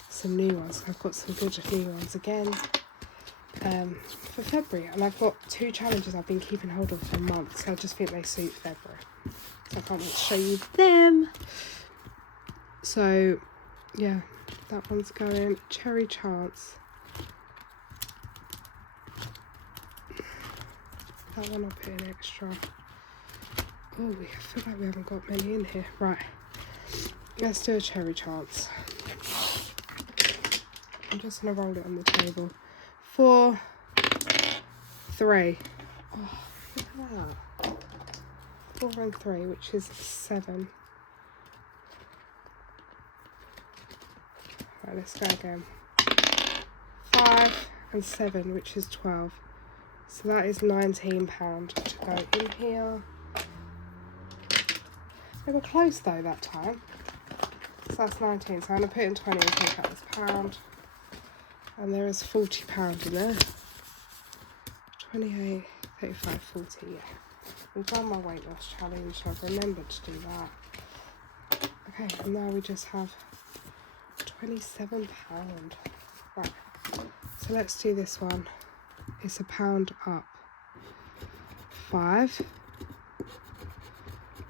some new ones. I've got some good new ones again for February, and I've got 2 challenges I've been keeping hold of for months, so I just think they suit February. So I can't wait to show you them. So yeah, that one's going. Cherry Chance. That one I'll put in extra. Oh, I feel like we haven't got many in here. Right, let's do a Cherry Chance. I'm just going to roll it on the table. 4, 3. Oh, look at that. 4 and 3, which is 7. Right, let's go again. 5 and 7, which is 12. So that is £19 to go in here. They were close though that time. So that's 19. So I'm going to put in 20 and take out this pound. And there is £40 in there. 28, 35, 40, yeah. We've done my weight loss challenge, so I've remembered to do that. Okay, and now we just have £27. Right, so let's do this one. It's £1 up. 5,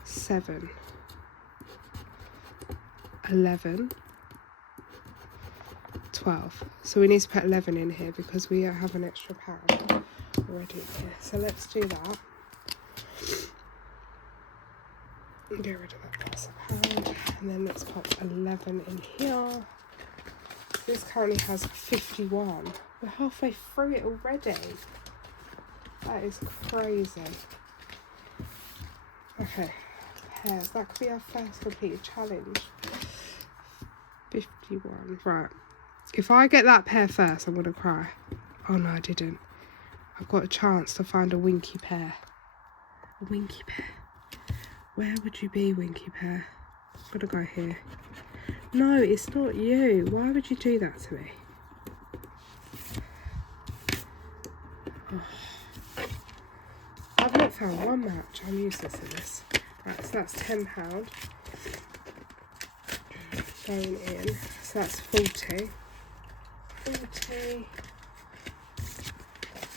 7, 11, 12. So we need to put 11 in here because we have an extra pound already here. So let's do that. Get rid of that plus pound. And then let's put 11 in here. This currently has 51. We're halfway through it already. That is crazy. Okay, pairs. That could be our first completed challenge. 51. Right. If I get that pair first, I'm going to cry. Oh no, I didn't. I've got a chance to find a winky pair. A winky pair. Where would you be, winky pair? I've got to go here. No, it's not you. Why would you do that to me? Oh. I've not found one match. I'm useless at this. Right, so that's £10 going in. So that's 40. 40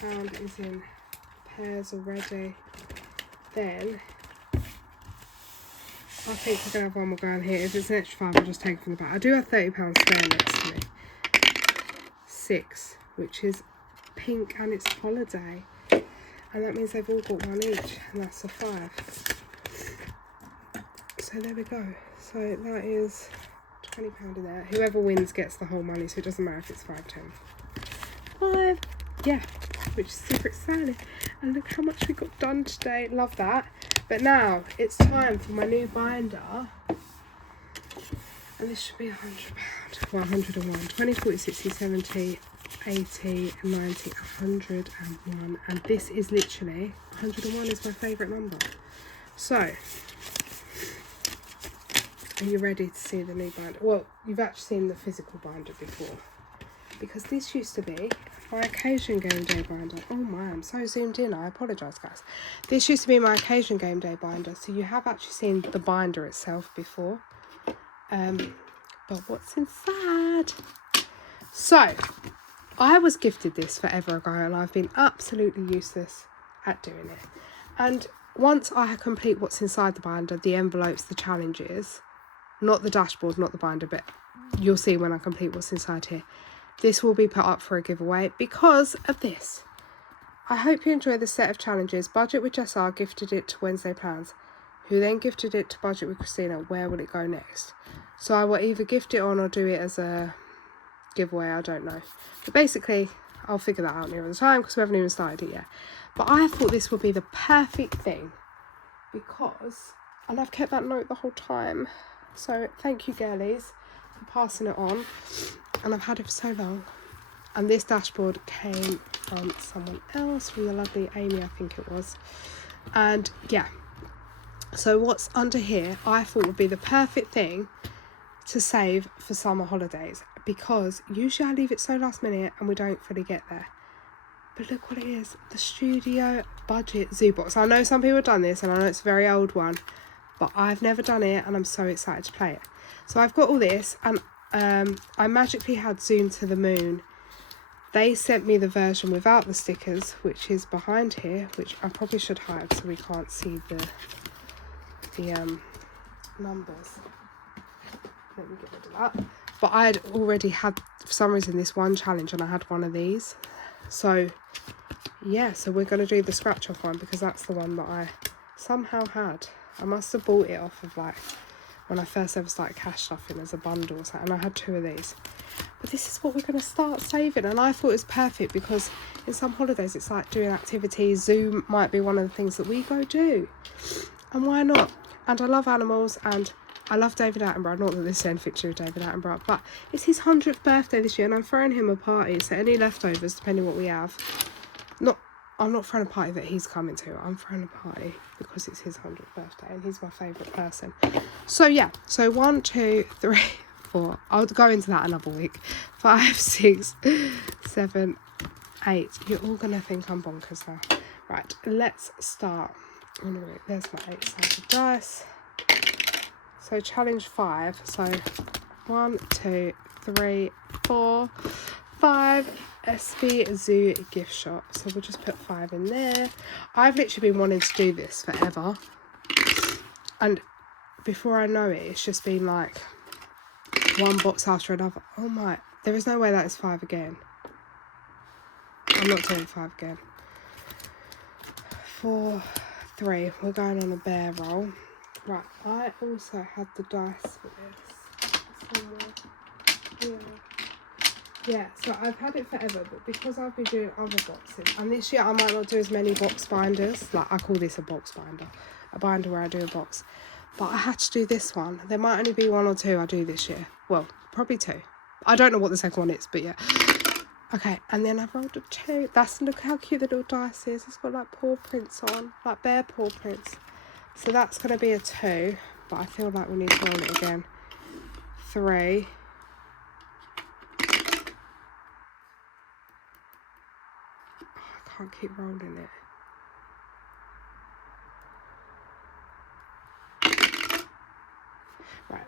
pound is in pairs already. Then I think we're going to have one more going here. If it's an extra 5, I'll just take it from the back. I do have £30 spare next to me. 6, which is pink and it's holiday. And that means they've all got 1 each. And that's a 5. So there we go. So that is £20 in there. Whoever wins gets the whole money. So it doesn't matter if it's 5, 10. 5. Yeah. Which is super exciting. And look how much we got done today. Love that. But now it's time for my new binder, and this should be £100. Well, 101, 20, 40, 60, 70, 80, 90, 101, and this is literally 101 is my favourite number. So, are you ready to see the new binder? Well, you've actually seen the physical binder before, because this used to be my occasion game day binder. Oh my, I'm so zoomed in. I apologise, guys. This used to be my occasion game day binder. So you have actually seen the binder itself before. But what's inside? So, I was gifted this forever ago and I've been absolutely useless at doing it. And once I complete what's inside the binder, the envelopes, the challenges, not the dashboard, not the binder, but you'll see when I complete what's inside here. This will be put up for a giveaway because of this. I hope you enjoy the set of challenges. Budget with Jessar gifted it to Wednesday Plans, who then gifted it to Budget with Christina. Where will it go next? So I will either gift it on or do it as a giveaway. I don't know. But basically, I'll figure that out near the time because we haven't even started it yet. But I thought this would be the perfect thing because, and I've kept that note the whole time. So thank you, girlies, for passing it on. And I've had it for so long. And this dashboard came from someone else, from the lovely Amy, I think it was. And yeah, so what's under here I thought would be the perfect thing to save for summer holidays, because usually I leave it so last minute and we don't fully get there. But look what it is, the Studio Budget Zoo Box. I know some people have done this and I know it's a very old one, but I've never done it and I'm so excited to play it. So I've got all this, and I magically had Zoom to the Moon. They sent me the version without the stickers, which is behind here, which I probably should hide so we can't see the numbers. Let me get rid of that. But I had already had, for some reason, this one challenge, and I had one of these. So yeah, so we're going to do the scratch off one, because that's the one that I somehow had. I must have bought it off of, like, when I first ever started cash stuffing as a bundle or something, and I had 2 of these. But this is what we're going to start saving, and I thought it was perfect, because in some holidays it's like doing activities. Zoom might be one of the things that we go do, and why not? And I love animals, and I love David Attenborough. Not that this is anything to do with David Attenborough, but it's his 100th birthday this year, and I'm throwing him a party, so any leftovers, depending what we have. I'm not throwing a party that he's coming to. I'm throwing a party because it's his 100th birthday and he's my favourite person. So yeah, so 1, 2, 3, 4. I'll go into that another week. 5, 6, 7, 8. You're all going to think I'm bonkers now. Right, let's start. Oh no, wait, there's my 8-sided dice. So challenge 5. So 1, 2, 3, 4, 5. SB Zoo gift shop. So we'll just put 5 in there. I've literally been wanting to do this forever, and before I know it, it's just been like one box after another. Oh my, there is no way that is 5 again. I'm not doing 5 again. 4, 3. We're going on a bear roll. Right, I also had the dice for this somewhere here. Yeah, so I've had it forever, but because I've been doing other boxes, and this year I might not do as many box binders, like I call this a box binder, a binder where I do a box, but I had to do this one. There might only be 1 or 2 I do this year. Well, probably 2. I don't know what the second one is, but yeah. Okay, and then I've rolled a 2. Look how cute the little dice is. It's got like paw prints on, like bear paw prints. So that's going to be a 2, but I feel like we need to roll it again. 3. Can't keep rolling it. Right.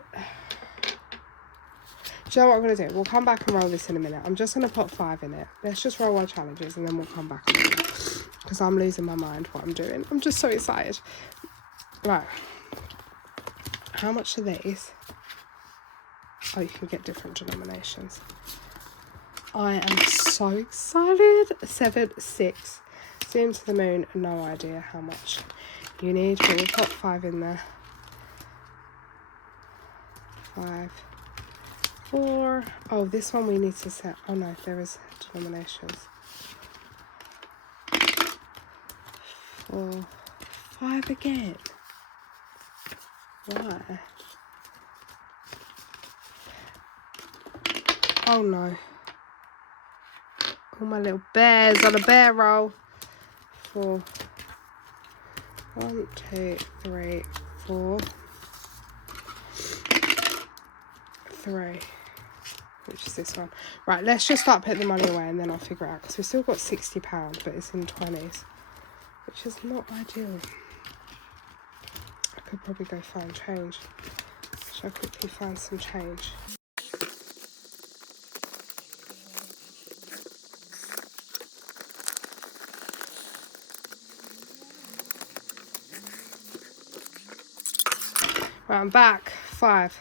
Do you know what I'm going to do? We'll come back and roll this in a minute. I'm just going to put 5 in it. Let's just roll our challenges and then we'll come back and roll it, because I'm losing my mind what I'm doing. I'm just so excited. Right. How much are these? Oh, you can get different denominations. I am so excited. 7, 6. Zoom to the Moon, no idea how much you need, but we'll put 5 in there. 5, 4. Oh, this one we need to set. Oh no, there is denominations. 4, 5 again. Why? Oh no. All my little bears on a bear roll. 4. 1, 2, 3, 4. 3. Which is this one. Right, let's just start putting the money away and then I'll figure it out, because we've still got £60, but it's in 20s, which is not ideal. I could probably go find change. Shall I quickly find some change? Right, I'm back. 5.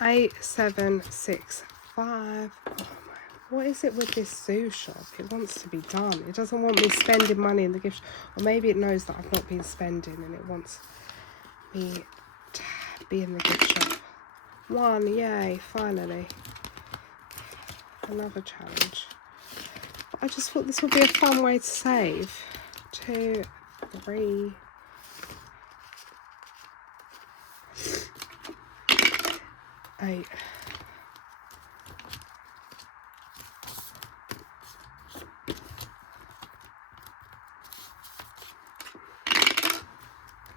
8, 7, 6, 5. Oh my, what is it with this zoo shop? It wants to be done. It doesn't want me spending money in the gift shop. Or maybe it knows that I've not been spending and it wants me to be in the gift shop. 1, yay, finally. Another challenge. But I just thought this would be a fun way to save. 2, 3. 8.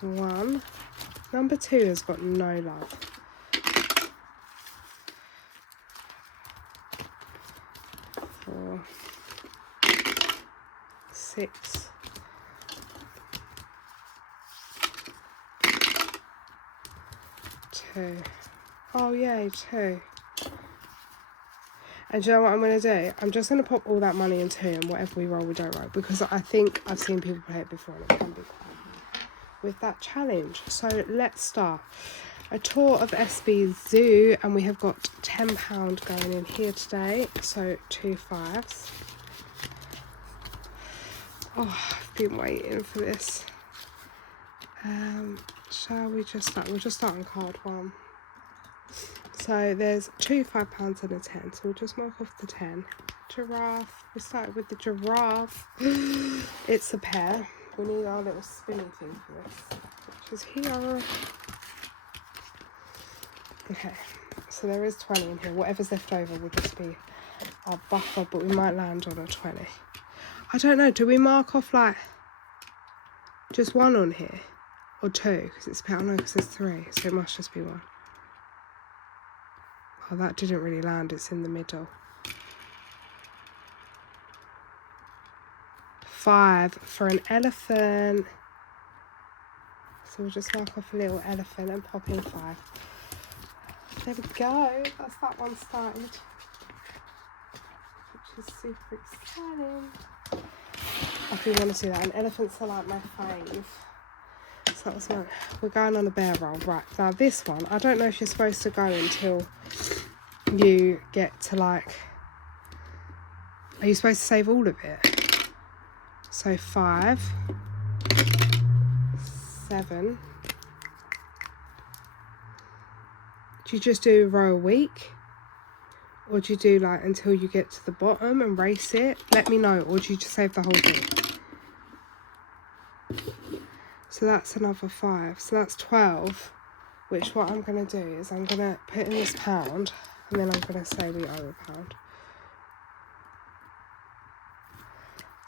One. Number 2 has got no love. 4, 6, 2. Oh yay, 2. And do you know what I'm going to do? I'm just going to pop all that money in 2, and whatever we roll, we don't roll. Because I think I've seen people play it before and it can be quite hard with that challenge. So let's start. A tour of SB Zoo, and we have got £10 going in here today. So 2 5s. Oh, I've been waiting for this. Shall we just start? We'll just start on card 1. So there's 2 £5 and a 10. So we'll just mark off the 10. Giraffe. We started with the giraffe. It's a pair. We need our little spinning thing for this, which is here. Okay. So there is 20 in here. Whatever's left over will just be our buffer, but we might land on a 20. I don't know. Do we mark off like just 1 on here? Or 2? Because it's a pair. Oh no, because there's 3. So it must just be 1. Oh, that didn't really land. It's in the middle. 5 for an elephant. So we'll just mark off a little elephant and pop in 5. There we go. That's that one started. Which is super exciting. I do want to see that. And elephants are like my fave. So that was one. We're going on a bear roll. Right. Now this one, I don't know if you're supposed to go until you get to like, are you supposed to save all of it? So 5, 7. Do you just do a row a week? Or do you do like until you get to the bottom and race it? Let me know. Or do you just save the whole thing? So that's another 5. So that's 12. Which what I'm going to do is I'm going to put in this £1. And then I'm going to say we owe £1.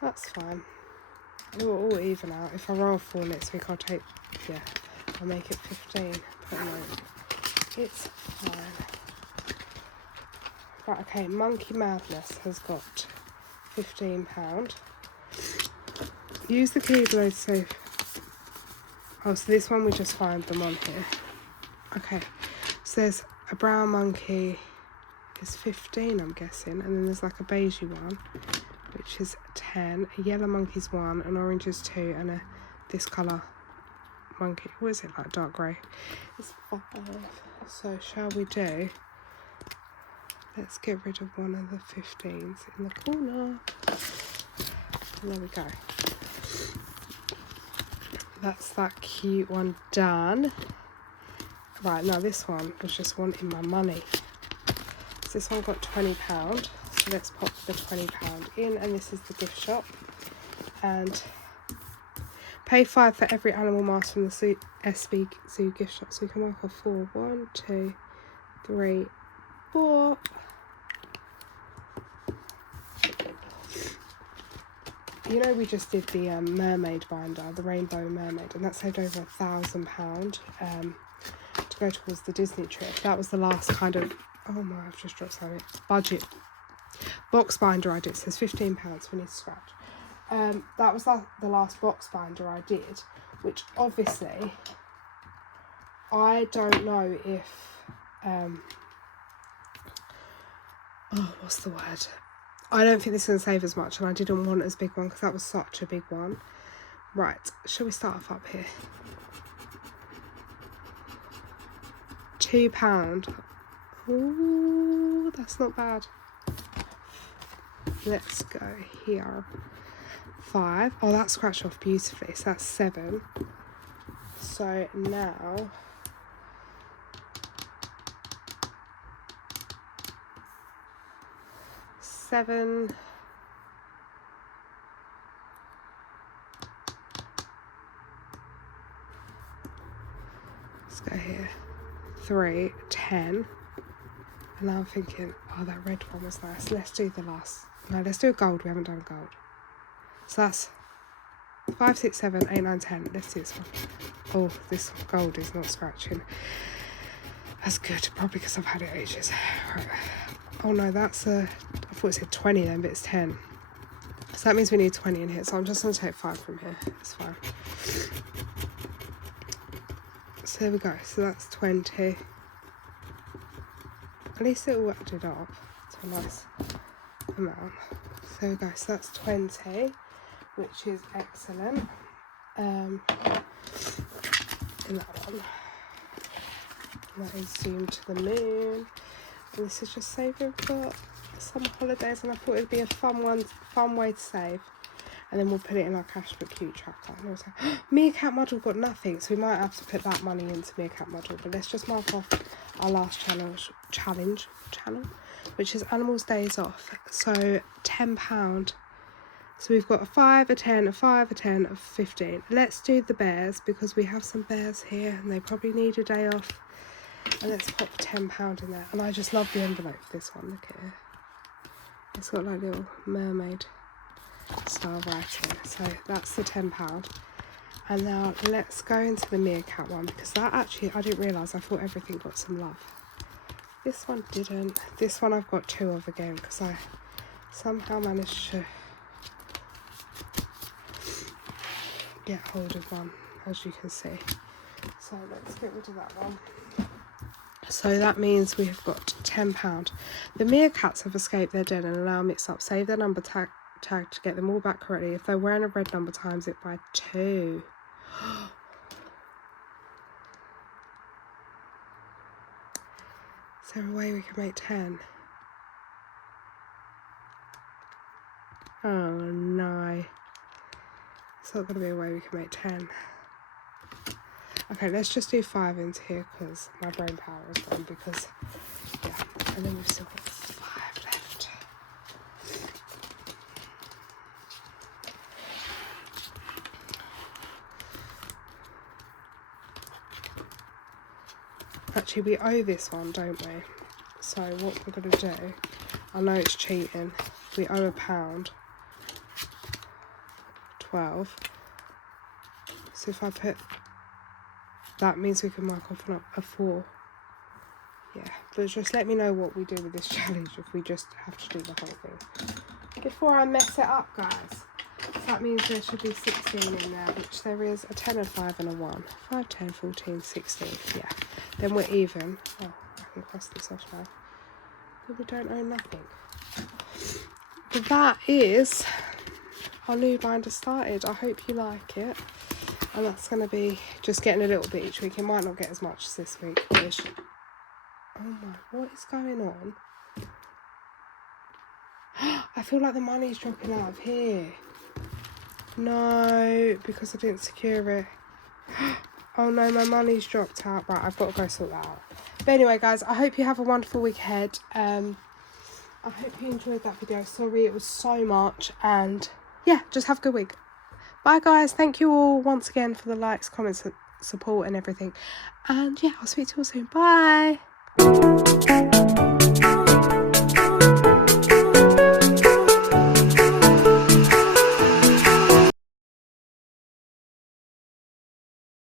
That's fine. It will all even out. If I roll 4 next week, I'll take, yeah, I'll make it 15. Put a note. It's fine. Right, okay, Monkey Madness has got £15. Use the key below to save. Oh, so this one we just find them on here. Okay, so there's a brown monkey is 15, I'm guessing, and then there's like a beige one, which is 10. A yellow monkey's 1, an orange is 2, and this colour monkey, what is it, like dark grey, it's 5. So shall we do, let's get rid of one of the 15s in the corner. And there we go. That's that cute one done. Right, now this one was just wanting my money. So this one got £20. So let's pop the £20 in, and this is the gift shop. And pay 5 for every animal mask from the SB Zoo gift shop. So we can mark off 4. 1, 2, 3, 4. You know, we just did the mermaid binder, the rainbow mermaid, and that saved over £1,000 to go towards the Disney trip. That was the last kind of, oh my, I've just dropped something, budget box binder I did. So it's £15, we need to scratch. That was the last box binder I did, which obviously I don't know if, oh, what's the word? I don't think this is going to save as much, and I didn't want as big one because that was such a big one. Right, shall we start off up here? £2. Ooh, that's not bad. Let's go here. 5. Oh, that scratched off beautifully. So that's 7. So now, seven. Let's go here. 3, 10. And now I'm thinking, oh, that red one was nice. Let's do the last. No, let's do a gold. We haven't done gold. So that's 5, 6, 7, 8, 9, 10. Let's do this one. Oh, this gold is not scratching. That's good. Probably because I've had it ages. Right. Oh no, that's I thought it said 20 then, but it's 10. So that means we need 20 in here. So I'm just going to take 5 from here. It's fine. So there we go. So that's 20. At least it all added up to a nice amount. So there we go. So that's 20, which is excellent. In that one. And that is zoomed to the moon. And this is just saving for some holidays, and I thought it would be a fun way to save. And then we'll put it in our Cashbook Cute tracker. And also, Meerkat Muddle got nothing, so we might have to put that money into Meerkat Muddle. But let's just mark off our last challenge, which is Animals Days Off. So £10. So we've got a 5, a 10, a 5, a 10, a 15. Let's do the bears because we have some bears here and they probably need a day off. And let's pop £10 in there. And I just love the envelope for this one. Look at it. It's got like little mermaid style writing. So that's the £10. And now let's go into the meerkat one because that actually, I didn't realise. I thought everything got some love. This one didn't. This one I've got 2 of again because I somehow managed to get hold of one, as you can see. So let's get rid of that one. So that means we have got £10. The meerkats have escaped their den and are now mixed up. Save their number tag to get them all back correctly. If they're wearing a red number, times it by 2. Is there a way we can make 10? Oh no. It's not going to be a way we can make 10. Okay, let's just do 5 into here because my brain power is gone because, yeah, and then we've still got 5 left. Actually, we owe this one, don't we? So what we're going to do, I know it's cheating, we owe £1. 12. So if I put, that means we can mark off a 4. Yeah, but just let me know what we do with this challenge if we just have to do the whole thing. Before I mess it up, guys. So that means there should be 16 in there, which there is a 10, a 5 and a 1. 5, 10, 14, 16. Yeah, then we're even. Oh, I can cross this off now. But we don't owe nothing. But that is our new binder started. I hope you like it. And that's going to be just getting a little bit each week. It might not get as much as this week. Oh my, what is going on? I feel like the money's dropping out of here. No, because I didn't secure it. Oh no, my money's dropped out. Right, I've got to go sort that out. But anyway, guys, I hope you have a wonderful week ahead. I hope you enjoyed that video. Sorry it was so much. And yeah, just have a good week. Bye guys, thank you all once again for the likes, comments, support and everything. And yeah, I'll speak to you all soon. Bye.